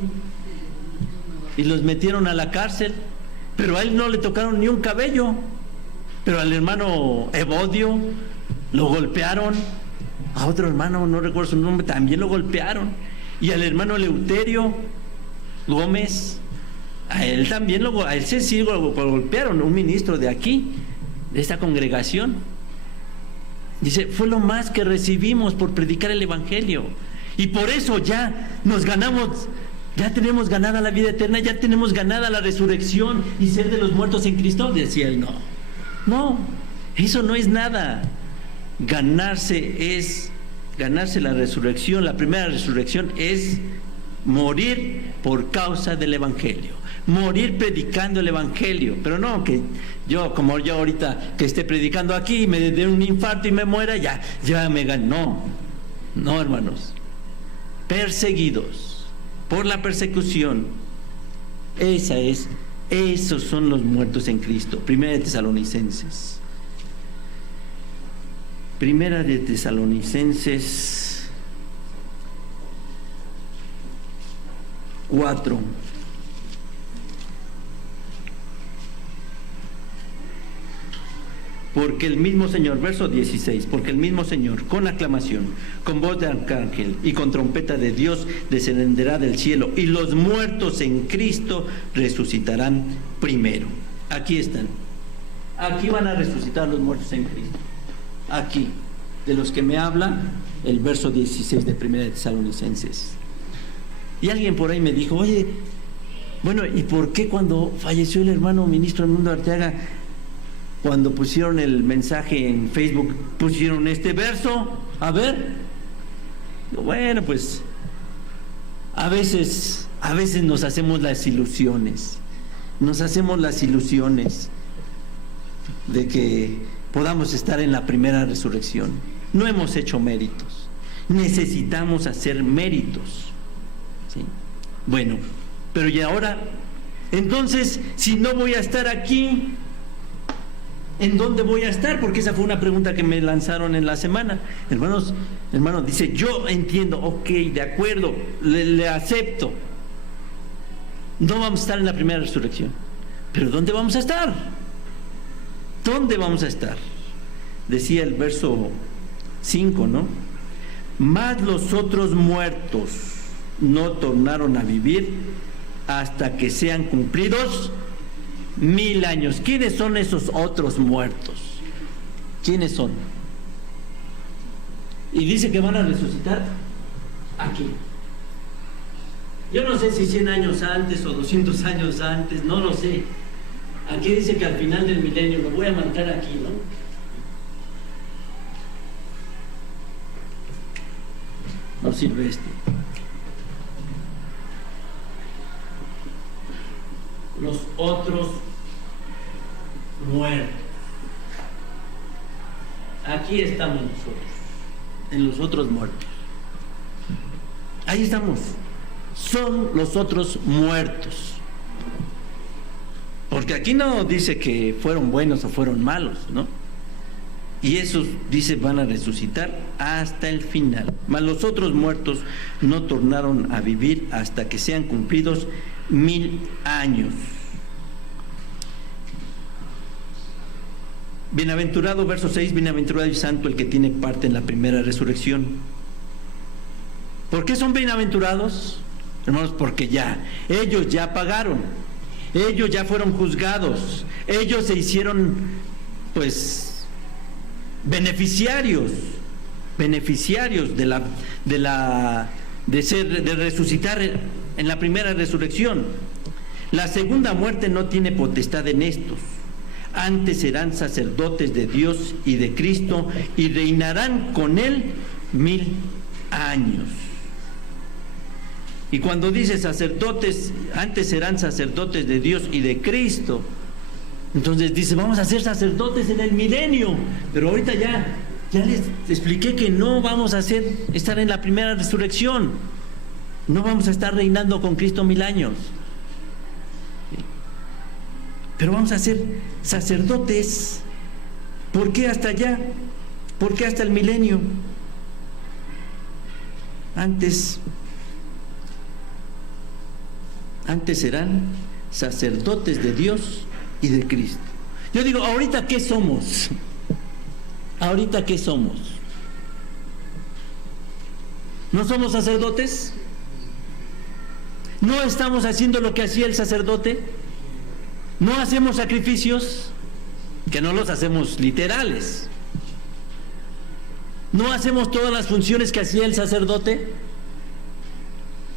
y los metieron a la cárcel, pero a él no le tocaron ni un cabello, pero al hermano Evodio lo golpearon, a otro hermano, no recuerdo su nombre, también lo golpearon, y al hermano Eleuterio Gómez, a él también a él sí lo golpearon, un ministro de aquí, de esta congregación. Dice, fue lo más que recibimos por predicar el evangelio, y por eso ya nos ganamos, ya tenemos ganada la vida eterna, ya tenemos ganada la resurrección y ser de los muertos en Cristo. Decía él, no, eso no es nada. Ganarse la resurrección, la primera resurrección es morir por causa del evangelio, morir predicando el evangelio. Pero no que como yo ahorita que esté predicando aquí y me dé un infarto y me muera, ya me ganó. No, hermanos, perseguidos por la persecución, esos son los muertos en Cristo. Primera de Tesalonicenses 4. Porque el mismo Señor, verso 16, porque el mismo Señor, con aclamación, con voz de arcángel y con trompeta de Dios, descenderá del cielo, y los muertos en Cristo resucitarán primero. Aquí están. Aquí van a resucitar los muertos en Cristo. Aquí, de los que me habla el verso 16 de Primera de Tesalonicenses. Y alguien por ahí me dijo, oye, bueno, ¿y por qué cuando falleció el hermano ministro Edmundo Arteaga, cuando pusieron el mensaje en Facebook, pusieron este verso? A ver. Bueno, pues a veces nos hacemos las ilusiones de que podamos estar en la primera resurrección. No hemos hecho méritos, necesitamos hacer méritos, ¿sí? Bueno, pero ¿y ahora? Entonces, si no voy a estar aquí, ¿en dónde voy a estar? Porque esa fue una pregunta que me lanzaron en la semana. Hermanos, dice, yo entiendo, ok, de acuerdo, le acepto. No vamos a estar en la primera resurrección, pero ¿dónde vamos a estar? ¿Dónde vamos a estar? Decía el verso 5, ¿no? Mas los otros muertos no tornaron a vivir hasta que sean cumplidos 1000 años. ¿Quiénes son esos otros muertos? ¿Quiénes son? Y dice que van a resucitar aquí. Yo no sé si 100 años antes o 200 años antes, no lo sé. Aquí dice que al final del milenio, lo voy a marcar aquí, ¿no? No sirve esto. Los otros muertos. Aquí estamos nosotros, en los otros muertos. Ahí estamos. Son los otros muertos. Porque aquí no dice que fueron buenos o fueron malos, ¿no? Y esos, dice, van a resucitar hasta el final. Mas los otros muertos no tornaron a vivir hasta que sean cumplidos 1000 años. Bienaventurado, verso 6, bienaventurado y santo el que tiene parte en la primera resurrección. ¿Por qué son bienaventurados? Hermanos, porque ellos ya pagaron, ellos ya fueron juzgados, ellos se hicieron, pues, beneficiarios de resucitar en la primera resurrección. La segunda muerte no tiene potestad en estos. Antes serán sacerdotes de Dios y de Cristo y reinarán con Él 1000 años. Y cuando dice sacerdotes, antes serán sacerdotes de Dios y de Cristo, entonces dice, vamos a ser sacerdotes en el milenio. Pero ahorita ya les expliqué que no vamos a estar en la primera resurrección. No vamos a estar reinando con Cristo 1000 años. Pero vamos a ser sacerdotes. ¿Por qué hasta allá? ¿Por qué hasta el milenio? Antes serán sacerdotes de Dios y de Cristo. Yo digo, ¿ahorita qué somos? ¿Ahorita qué somos? ¿No somos sacerdotes? ¿No estamos haciendo lo que hacía el sacerdote? ¿No hacemos sacrificios? Que no los hacemos literales. ¿No hacemos todas las funciones que hacía el sacerdote?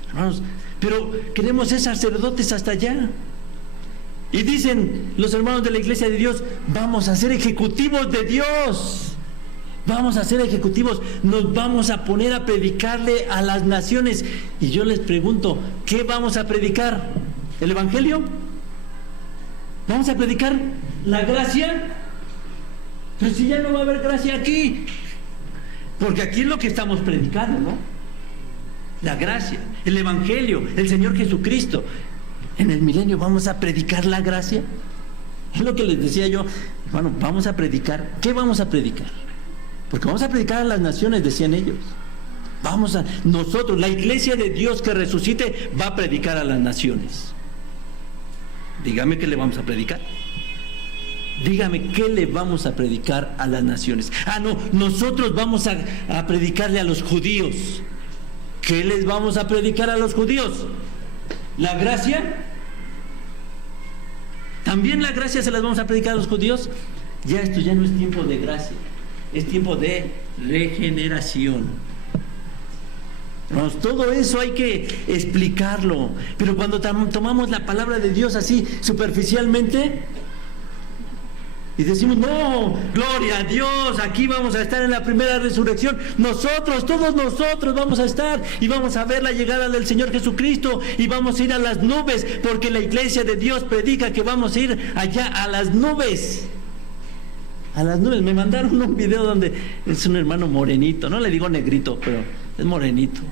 Hermanos, pero queremos ser sacerdotes hasta allá. Y dicen los hermanos de la Iglesia de Dios, vamos a ser ejecutivos de Dios. Vamos a ser ejecutivos, nos vamos a poner a predicarle a las naciones. Y yo les pregunto, ¿qué vamos a predicar? ¿El Evangelio? ¿Vamos a predicar la gracia? Pero si ya no va a haber gracia aquí. Porque aquí es lo que estamos predicando, ¿no? La gracia, el Evangelio, el Señor Jesucristo. En el milenio vamos a predicar la gracia. Es lo que les decía yo, hermano, vamos a predicar. ¿Qué vamos a predicar? Porque vamos a predicar a las naciones, decían ellos. Nosotros, la Iglesia de Dios que resucite, va a predicar a las naciones. Dígame qué le vamos a predicar. Dígame qué le vamos a predicar a las naciones. No, nosotros vamos a predicarle a los judíos. ¿Qué les vamos a predicar a los judíos? ¿La gracia? ¿También la gracia se las vamos a predicar a los judíos? Esto ya no es tiempo de gracia, es tiempo de regeneración. Hermanos, todo eso hay que explicarlo. Pero cuando tomamos la palabra de Dios así superficialmente y decimos, no, gloria a Dios, aquí vamos a estar en la primera resurrección, todos nosotros vamos a estar y vamos a ver la llegada del Señor Jesucristo y vamos a ir a las nubes, porque la Iglesia de Dios predica que vamos a ir allá a las nubes. A las nubes. Me mandaron un video donde es un hermano morenito, no le digo negrito, pero es morenito,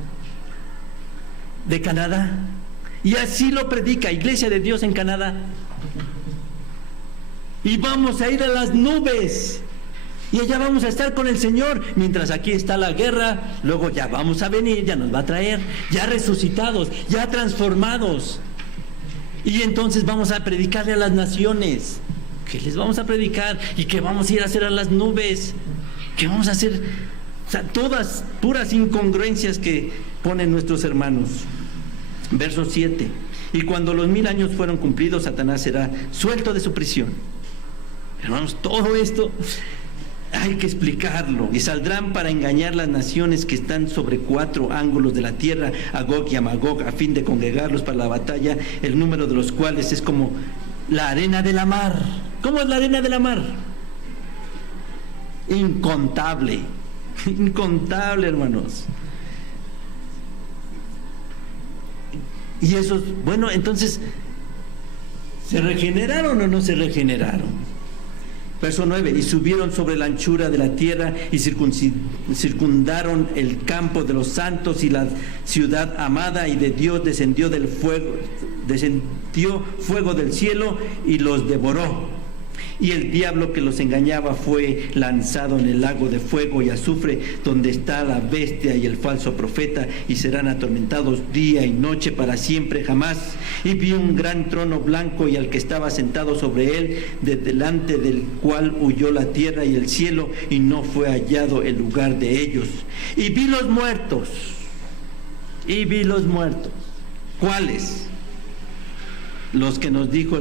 de Canadá, y así lo predica, Iglesia de Dios en Canadá. Y vamos a ir a las nubes y allá vamos a estar con el Señor, mientras aquí está la guerra. Luego ya vamos a venir, ya nos va a traer, ya resucitados, ya transformados, y entonces vamos a predicarle a las naciones. ¿Qué les vamos a predicar? ¿Y qué vamos a ir a hacer a las nubes? ¿Qué vamos a hacer? O sea, todas puras incongruencias que ponen nuestros hermanos. Verso 7. Y cuando los 1000 años fueron cumplidos, Satanás será suelto de su prisión. Hermanos, todo esto hay que explicarlo. Y saldrán para engañar las naciones que están sobre 4 ángulos de la tierra, a Gog y a Magog, a fin de congregarlos para la batalla, el número de los cuales es como la arena de la mar. ¿Cómo es la arena de la mar? Incontable. Incontable, hermanos. Y esos, bueno, entonces, ¿se regeneraron o no se regeneraron? Verso 9, y subieron sobre la anchura de la tierra y circundaron el campo de los santos y la ciudad amada, y de Dios descendió fuego del cielo y los devoró. Y el diablo que los engañaba fue lanzado en el lago de fuego y azufre, donde está la bestia y el falso profeta, y serán atormentados día y noche para siempre jamás. Y vi un gran trono blanco y al que estaba sentado sobre él, de delante del cual huyó la tierra y el cielo, y no fue hallado el lugar de ellos. Y vi los muertos. ¿Cuáles? Los que nos dijo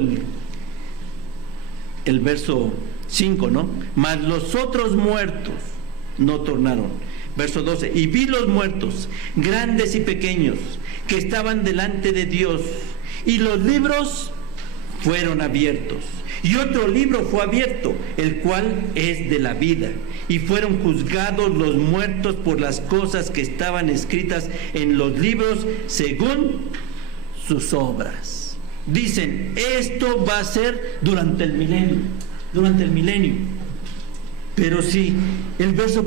el verso 5, ¿no? Mas los otros muertos no tornaron. Verso 12, y vi los muertos, grandes y pequeños, que estaban delante de Dios, Y los libros fueron abiertos. Y otro libro fue abierto, el cual es de la vida. Y fueron juzgados los muertos por las cosas que estaban escritas en los libros según sus obras. Dicen, esto va a ser durante el milenio. Durante el milenio. Pero si el verso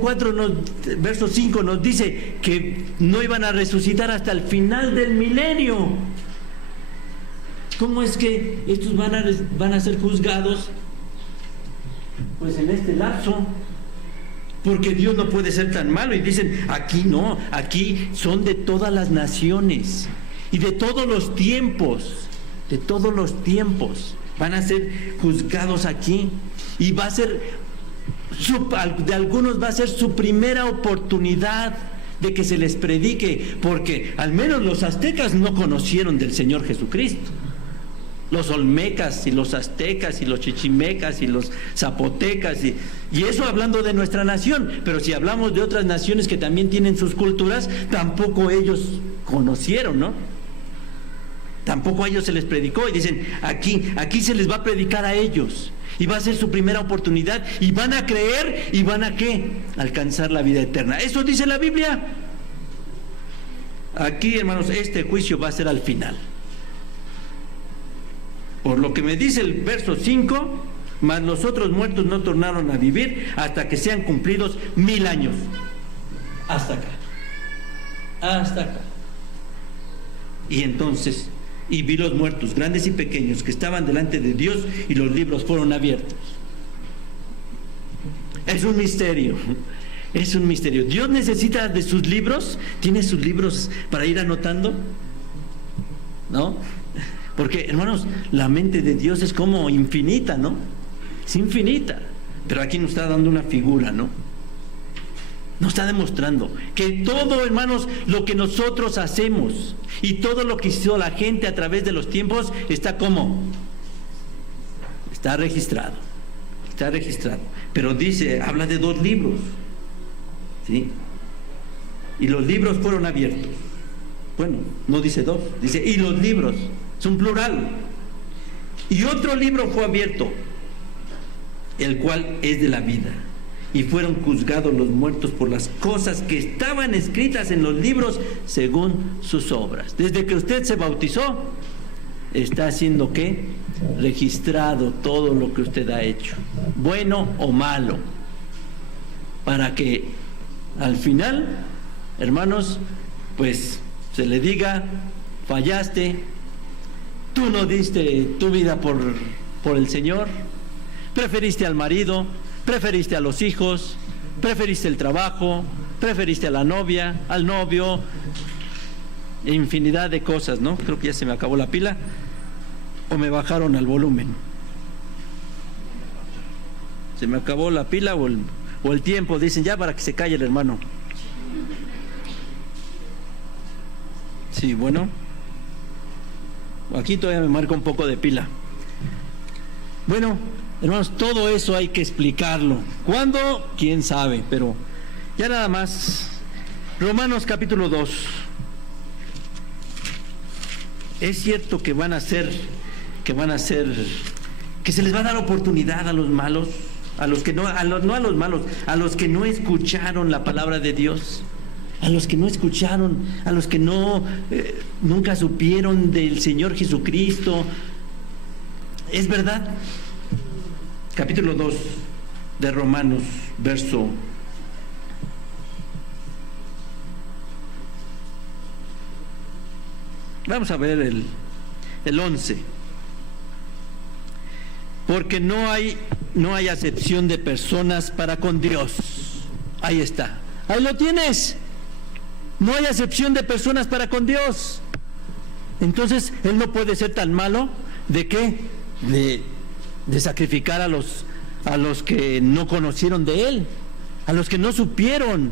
5 nos dice que no iban a resucitar hasta el final del milenio, ¿cómo es que estos van a ser juzgados? Pues en este lapso, porque Dios no puede ser tan malo. Y dicen, aquí no, aquí son de todas las naciones y de todos los tiempos, van a ser juzgados aquí. Y va a ser, de algunos va a ser su primera oportunidad de que se les predique, porque al menos los aztecas no conocieron del Señor Jesucristo. Los olmecas y los aztecas y los chichimecas y los zapotecas y eso hablando de nuestra nación. Pero si hablamos de otras naciones que también tienen sus culturas, tampoco ellos conocieron, ¿no? Tampoco a ellos se les predicó. Y dicen, aquí se les va a predicar a ellos, y va a ser su primera oportunidad, y van a creer, y van a ¿qué? Alcanzar la vida eterna. Eso dice la Biblia. Aquí, hermanos, este juicio va a ser al final. Por lo que me dice el verso 5, mas los otros muertos no tornaron a vivir hasta que sean cumplidos 1000 años. Hasta acá. Y entonces, y vi los muertos, grandes y pequeños, que estaban delante de Dios, y los libros fueron abiertos. Es un misterio. ¿Dios necesita de sus libros? ¿Tiene sus libros para ir anotando? ¿No? Porque, hermanos, la mente de Dios es como infinita, ¿no? Es infinita. Pero aquí nos está dando una figura, ¿no? Nos está demostrando que todo, hermanos, lo que nosotros hacemos y todo lo que hizo la gente a través de los tiempos está como, está registrado. Pero dice, habla de 2 libros, ¿sí? Y los libros fueron abiertos. Bueno, no dice 2, dice, y los libros. Es un plural. Y otro libro fue abierto, el cual es de la vida. Y fueron juzgados los muertos por las cosas que estaban escritas en los libros según sus obras. Desde que usted se bautizó, está haciendo ¿qué? Registrado todo lo que usted ha hecho, bueno o malo, para que al final, hermanos, pues se le diga, fallaste. Tú no diste tu vida por el Señor, preferiste al marido, preferiste a los hijos, preferiste el trabajo, preferiste a la novia, al novio, infinidad de cosas, ¿no? Creo que ya se me acabó la pila, o me bajaron al volumen. Se me acabó la pila o el tiempo, dicen ya para que se calle el hermano. Sí, bueno. Aquí todavía me marca un poco de pila. Bueno, hermanos, todo eso hay que explicarlo. ¿Cuándo? ¿Quién sabe? Pero ya nada más. Romanos capítulo 2. Es cierto que van a ser, que se les va a dar oportunidad a los malos, a los que no a los malos, a los que no escucharon la palabra de Dios. A los que no escucharon, a los que nunca supieron del Señor Jesucristo. Es verdad. Capítulo 2 de Romanos, verso. Vamos a ver el 11. Porque no hay acepción de personas para con Dios. Ahí está. Ahí lo tienes. No hay acepción de personas para con Dios. Entonces, Él no puede ser tan malo. ¿De qué? De sacrificar a los que no conocieron de Él, a los que no supieron,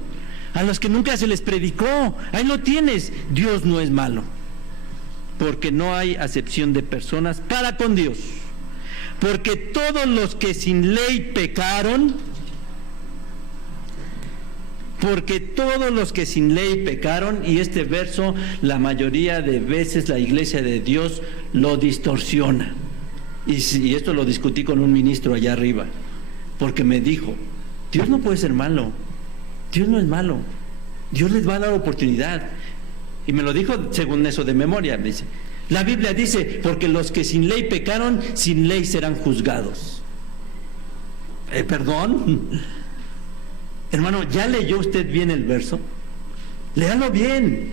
a los que nunca se les predicó. Ahí lo tienes. Dios no es malo, porque no hay acepción de personas para con Dios. Porque todos los que sin ley pecaron, Porque todos los que sin ley pecaron, y este verso la mayoría de veces la iglesia de Dios lo distorsiona. Y esto lo discutí con un ministro allá arriba, porque me dijo, Dios no puede ser malo, Dios no es malo, Dios les va a dar oportunidad. Y me lo dijo según eso de memoria, me dice, la Biblia dice, porque los que sin ley pecaron, sin ley serán juzgados. ¿Perdón? Hermano, ¿ya leyó usted bien el verso? Léalo bien.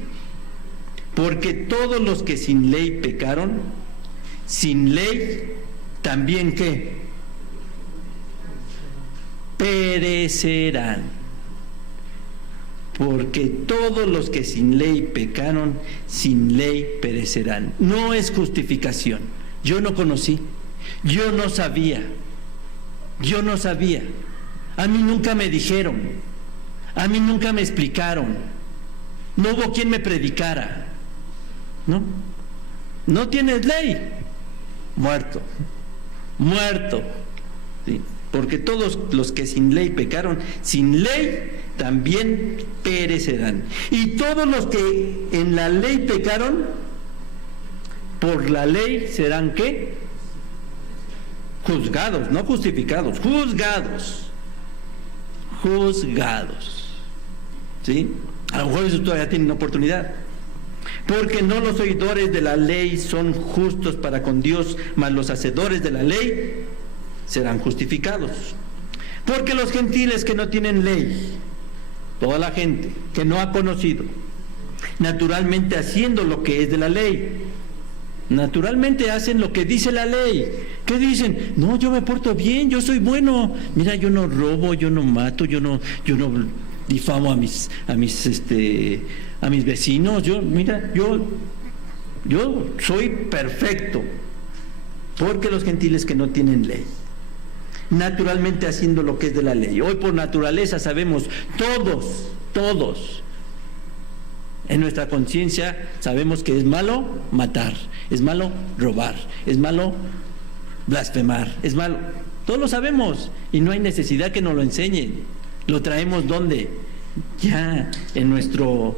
Porque todos los que sin ley pecaron, sin ley, también ¿qué? Perecerán. Porque todos los que sin ley pecaron, sin ley perecerán. No es justificación. Yo no conocí, yo no sabía. A mí nunca me dijeron, a mí nunca me explicaron, no hubo quien me predicara. No tienes ley, muerto, ¿sí? Porque todos los que sin ley pecaron, sin ley también perecerán. Y todos los que en la ley pecaron, por la ley serán ¿qué? Juzgados, no justificados, juzgados. ¿Sí? A lo mejor eso todavía tienen oportunidad. Porque no los oidores de la ley son justos para con Dios, mas los hacedores de la ley serán justificados. Porque los gentiles que no tienen ley, toda la gente que no ha conocido, naturalmente haciendo lo que es de la ley, naturalmente hacen lo que dice la ley. ¿Qué dicen? No, yo me porto bien, yo soy bueno. Mira, yo no robo, yo no mato, yo no difamo a mis vecinos. Yo soy perfecto. Porque los gentiles que no tienen ley, naturalmente haciendo lo que es de la ley. Hoy por naturaleza sabemos todos, en nuestra conciencia sabemos que es malo matar, es malo robar, es malo blasfemar, es malo. Todos lo sabemos y no hay necesidad que nos lo enseñen. Lo traemos ¿dónde? Ya en nuestro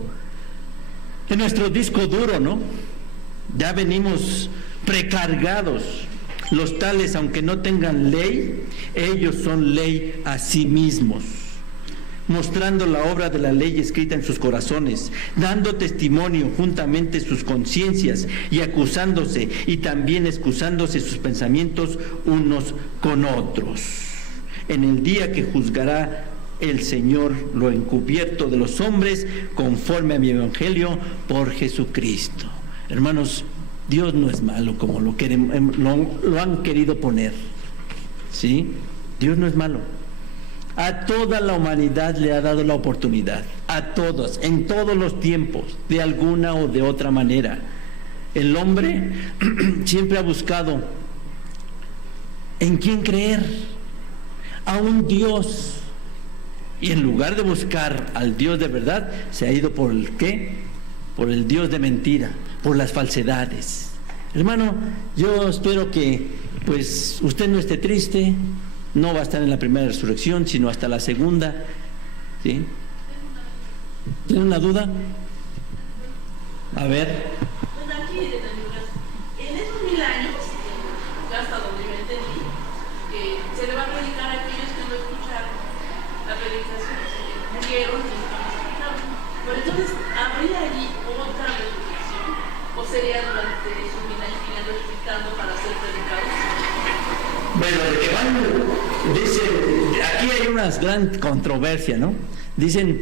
disco duro, ¿no? Ya venimos precargados. Los tales, aunque no tengan ley, ellos son ley a sí mismos, mostrando la obra de la ley escrita en sus corazones, dando testimonio juntamente sus conciencias y acusándose y también excusándose sus pensamientos unos con otros. En el día que juzgará el Señor lo encubierto de los hombres conforme a mi evangelio por Jesucristo. Hermanos, Dios no es malo como lo han querido poner, ¿sí? Dios no es malo. A toda la humanidad le ha dado la oportunidad, a todos, en todos los tiempos, de alguna o de otra manera. El hombre siempre ha buscado en quién creer, a un Dios, y en lugar de buscar al Dios de verdad, se ha ido por el ¿qué? Por el Dios de mentira, por las falsedades. Hermano, yo espero que pues usted no esté triste, no va a estar en la primera resurrección, sino hasta la segunda, ¿sí? ¿Tiene una duda? A ver. Pues aquí, en esos 1000 años, hasta donde yo entendí, se le va a predicar a aquellos que no escucharon la predicación, se murieron y no escucharon. Pero entonces, ¿habría allí otra resurrección? ¿O sería durante esos 1000 años que ya resucitando para ser predicados? Bueno, el que van, dicen, aquí hay una gran controversia, ¿no? Dicen,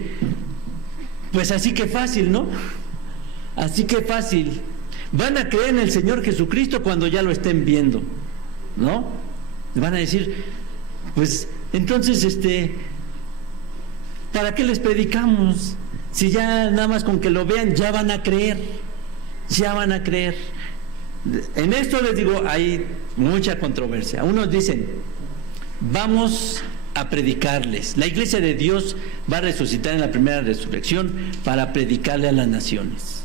pues así que fácil, ¿no? Así que fácil. Van a creer en el Señor Jesucristo cuando ya lo estén viendo, ¿no? Van a decir, pues entonces, ¿para qué les predicamos? Si ya nada más con que lo vean ya van a creer, ya van a creer. En esto les digo, hay mucha controversia. Unos dicen, vamos a predicarles. La iglesia de Dios va a resucitar en la primera resurrección para predicarle a las naciones.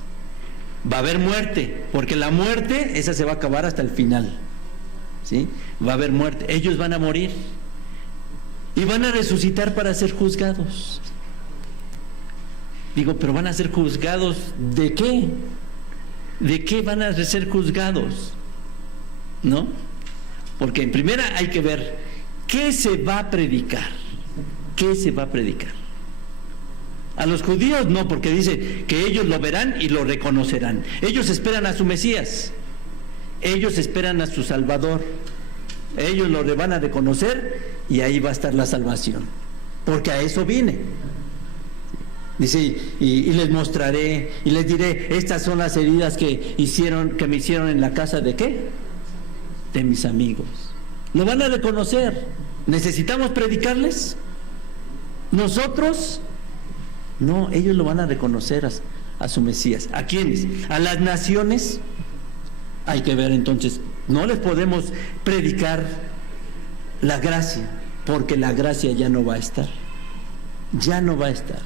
Va a haber muerte, porque la muerte, esa se va a acabar hasta el final, ¿sí? Va a haber muerte, ellos van a morir y van a resucitar para ser juzgados. Digo, pero van a ser juzgados ¿de qué? ¿De qué van a ser juzgados? ¿No? Porque en primera hay que ver qué se va a predicar. ¿Qué se va a predicar? A los judíos no, porque dice que ellos lo verán y lo reconocerán. Ellos esperan a su Mesías. Ellos esperan a su Salvador. Ellos lo van a reconocer y ahí va a estar la salvación. Porque a eso viene. Dice, y les mostraré y les diré, estas son las heridas que me hicieron en la casa de ¿qué? De mis amigos. Lo van a reconocer. ¿Necesitamos predicarles? ¿Nosotros? No, ellos lo van a reconocer a su Mesías. ¿A quiénes? A las naciones. Hay que ver entonces, no les podemos predicar la gracia, porque la gracia ya no va a estar. Ya no va a estar.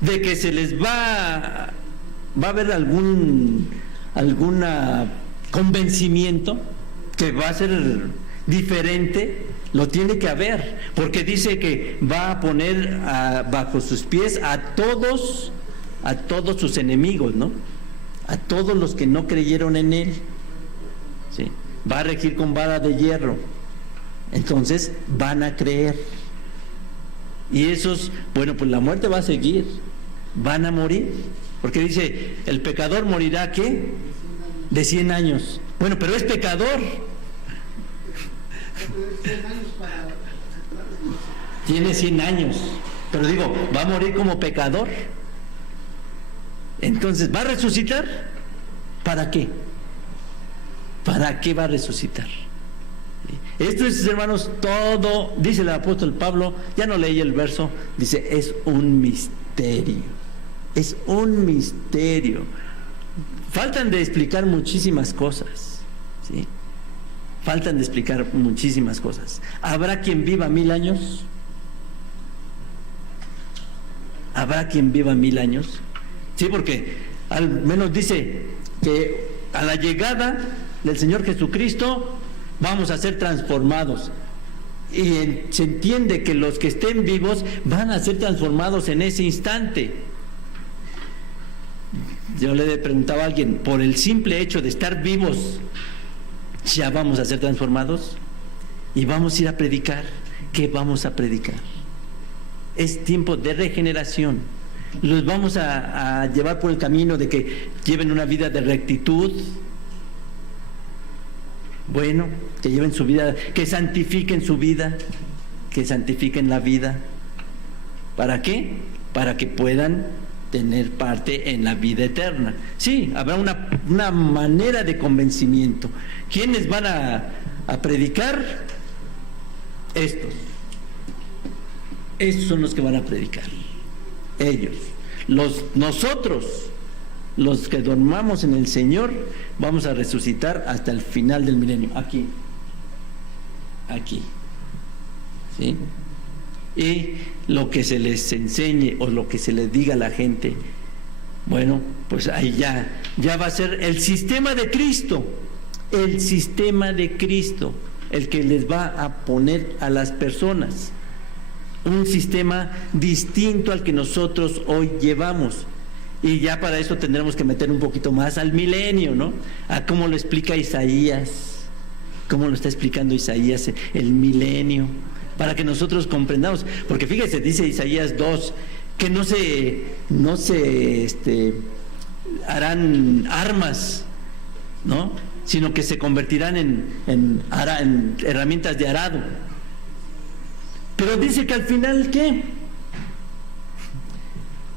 De que se les va a haber alguna convencimiento que va a ser diferente, lo tiene que haber, porque dice que va a poner bajo sus pies a todos sus enemigos, ¿no? A todos los que no creyeron en él, ¿sí? Va a regir con vara de hierro. Entonces van a creer. Y esos, bueno, pues la muerte va a seguir, van a morir, porque dice, el pecador morirá, ¿qué? De 100 años. Bueno, pero es pecador. Tiene 100 años, pero digo, va a morir como pecador. Entonces, ¿va a resucitar? ¿Para qué? ¿Para qué va a resucitar? Esto es, hermanos, todo, dice el apóstol Pablo, ya no leí el verso, dice, es un misterio. Es un misterio. Faltan de explicar muchísimas cosas, ¿sí? Faltan de explicar muchísimas cosas. ¿Habrá quien viva 1000 años? ¿Habrá quien viva 1000 años? Sí, porque al menos dice que a la llegada del Señor Jesucristo vamos a ser transformados. Y se entiende que los que estén vivos van a ser transformados en ese instante. Yo le preguntaba a alguien, por el simple hecho de estar vivos, ya vamos a ser transformados y vamos a ir a predicar. ¿Qué vamos a predicar? Es tiempo de regeneración. Los vamos a llevar por el camino de que lleven una vida de rectitud. Bueno, que lleven su vida, que santifiquen su vida, que santifiquen la vida. ¿Para qué? Para que puedan tener parte en la vida eterna. Sí, habrá una manera de convencimiento. ¿Quiénes van a predicar? Estos son los que van a predicar. Ellos. Nosotros, los que dormamos en el Señor, vamos a resucitar hasta el final del milenio. Aquí. ¿Sí? Y lo que se les enseñe o lo que se les diga a la gente, bueno, pues ahí ya va a ser el sistema de Cristo. El sistema de Cristo, el que les va a poner a las personas un sistema distinto al que nosotros hoy llevamos. Y ya para eso tendremos que meter un poquito más al milenio, ¿no? A cómo lo explica Isaías, cómo lo está explicando Isaías, el milenio, para que nosotros comprendamos. Porque fíjese, dice Isaías 2, que no se harán armas, ¿no? Sino que se convertirán en herramientas de arado. Pero dice que al final, ¿qué?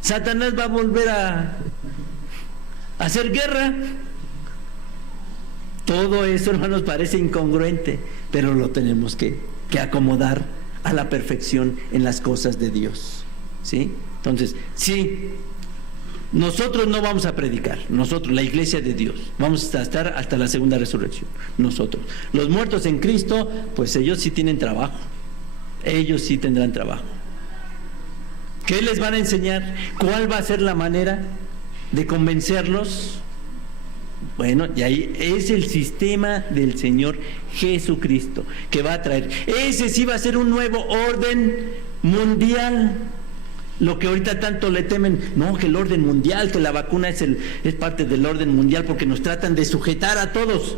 Satanás va a volver a hacer guerra. Todo eso, hermanos, parece incongruente, pero lo tenemos que acomodar a la perfección en las cosas de Dios, ¿sí? Entonces, sí, nosotros no vamos a predicar, nosotros, la iglesia de Dios, vamos a estar hasta la segunda resurrección, nosotros. Los muertos en Cristo, pues ellos sí tienen trabajo, ellos sí tendrán trabajo. ¿Qué les van a enseñar? ¿Cuál va a ser la manera de convencerlos? Bueno, y ahí es el sistema del Señor Jesucristo que va a traer. Ese sí va a ser un nuevo orden mundial. Lo que ahorita tanto le temen, no, que el orden mundial, que la vacuna es parte del orden mundial, porque nos tratan de sujetar a todos.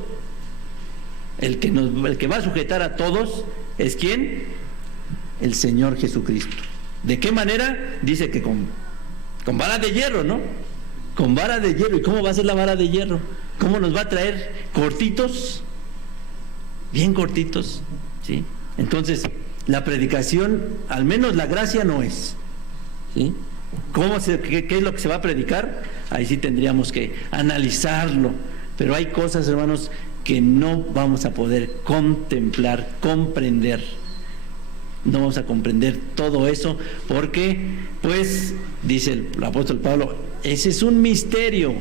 El que va a sujetar a todos es ¿quién? El Señor Jesucristo. ¿De qué manera? Dice que con vara de hierro, ¿no? Con vara de hierro. ¿Y cómo va a ser la vara de hierro? ¿Cómo nos va a traer? ¿Cortitos? Bien cortitos, ¿sí? Entonces, la predicación, al menos la gracia no es, ¿sí? ¿Qué es lo que se va a predicar? Ahí sí tendríamos que analizarlo, pero hay cosas, hermanos, que no vamos a poder contemplar, comprender. No vamos a comprender todo eso porque, pues, dice el apóstol Pablo, ese es un misterio.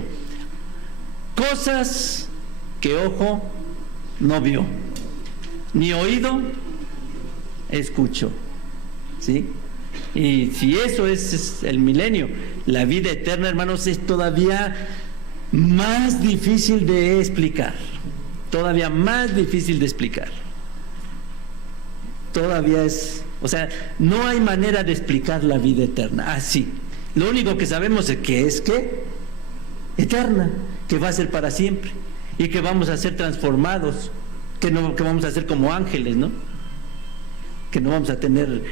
Cosas que ojo no vio, ni oído escuchó, ¿sí? Y si eso es el milenio, la vida eterna, hermanos, es todavía más difícil de explicar. Todavía más difícil de explicar. Todavía es, o sea, no hay manera de explicar la vida eterna. Así. Lo único que sabemos es que eterna, que va a ser para siempre y que vamos a ser transformados, que vamos a ser como ángeles, ¿no? Que no vamos a tener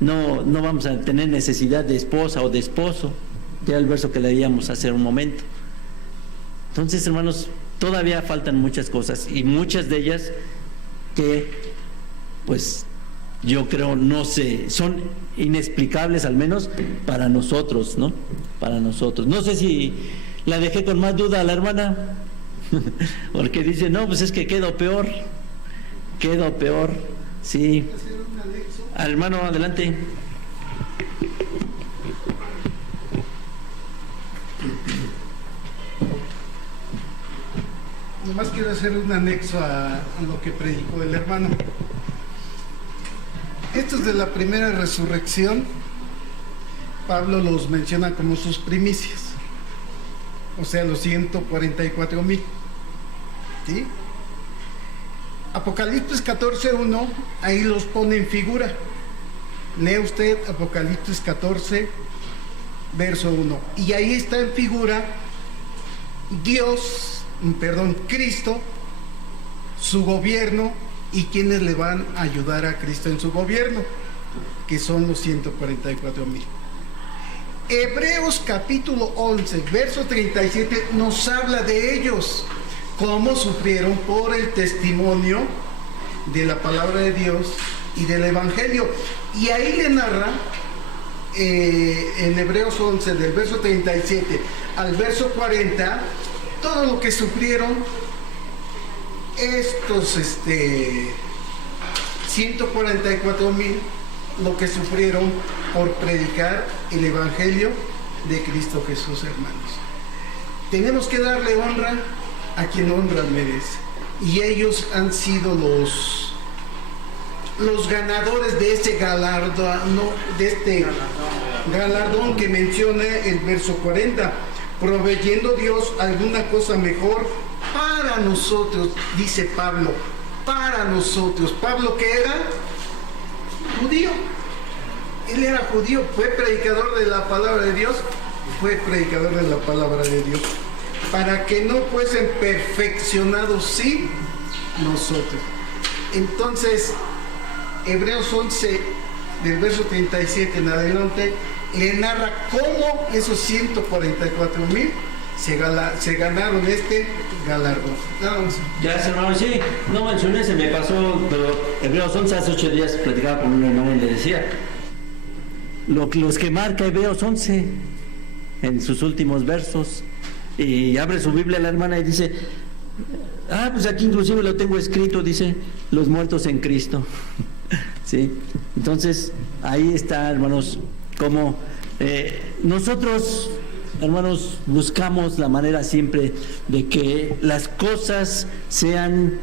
no vamos a tener necesidad de esposa o de esposo, que era el verso que leíamos hace un momento. Entonces, hermanos, todavía faltan muchas cosas y muchas de ellas que, pues, yo creo son inexplicables, al menos para nosotros, ¿no? Para nosotros. No sé si la dejé con más duda a la hermana, porque dice, no, pues es que quedo peor, sí. Al hermano, adelante. Nomás quiero hacer un anexo a lo que predicó el hermano. Estos de la primera resurrección, Pablo los menciona como sus primicias, o sea, los 144,000, ¿sí? Apocalipsis 14:1, ahí los pone en figura. Lee usted Apocalipsis 14, verso 1, y ahí está en figura Cristo, su gobierno y quienes le van a ayudar a Cristo en su gobierno, que son los 144,000. Hebreos capítulo 11, verso 37 nos habla de ellos, cómo sufrieron por el testimonio de la palabra de Dios y del Evangelio. Y ahí le narra en Hebreos 11, del verso 37 al verso 40, todo lo que sufrieron estos 144,000, lo que sufrieron por predicar el Evangelio de Cristo Jesús, hermanos. Tenemos que darle honra a quien honra merece, y ellos han sido los ganadores de este galardón que menciona el verso 40, proveyendo Dios alguna cosa mejor para nosotros, dice Pablo, para nosotros. Pablo, que era judío, él era judío, fue predicador de la palabra de Dios, para que no fuesen perfeccionados, sí, nosotros. Entonces, Hebreos 11, del verso 37 en adelante, le narra cómo esos 144,000 se ganaron este galardón. Gracias, hermano. Sí, no mencioné, se me pasó, pero Hebreos 11, hace 8 días platicaba con un hermano y le decía los que marca Hebreos 11 en sus últimos versos, y abre su Biblia la hermana y dice, pues aquí inclusive lo tengo escrito, dice, los muertos en Cristo. ¿Sí? Entonces, ahí está, hermanos, como nosotros, hermanos, buscamos la manera siempre de que las cosas sean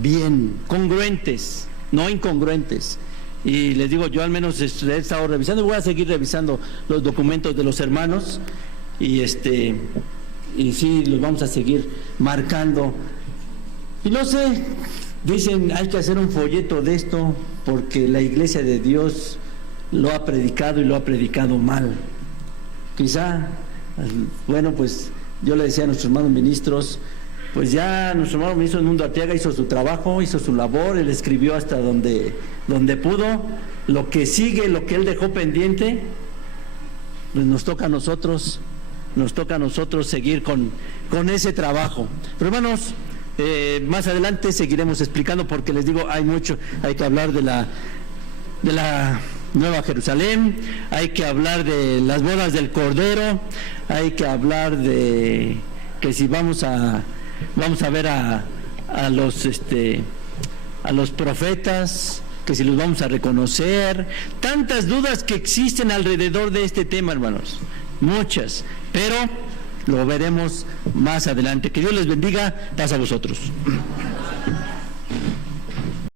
bien, congruentes, no incongruentes. Y les digo, yo al menos he estado revisando y voy a seguir revisando los documentos de los hermanos, y sí, los vamos a seguir marcando. Y no sé, dicen, hay que hacer un folleto de esto porque la Iglesia de Dios lo ha predicado y lo ha predicado mal. Quizá, bueno, pues yo le decía a nuestros hermanos ministros, pues ya nuestro hermano ministro Edmundo Arteaga hizo su trabajo, hizo su labor, él escribió hasta donde pudo. Lo que sigue, lo que él dejó pendiente, pues nos toca a nosotros seguir con ese trabajo. Pero hermanos, más adelante seguiremos explicando, porque les digo, hay que hablar de la Nueva Jerusalén, hay que hablar de las bodas del Cordero, hay que hablar de que si vamos a ver a los profetas, que si los vamos a reconocer, tantas dudas que existen alrededor de este tema, hermanos, muchas, pero lo veremos más adelante. Que Dios les bendiga, paz a vosotros.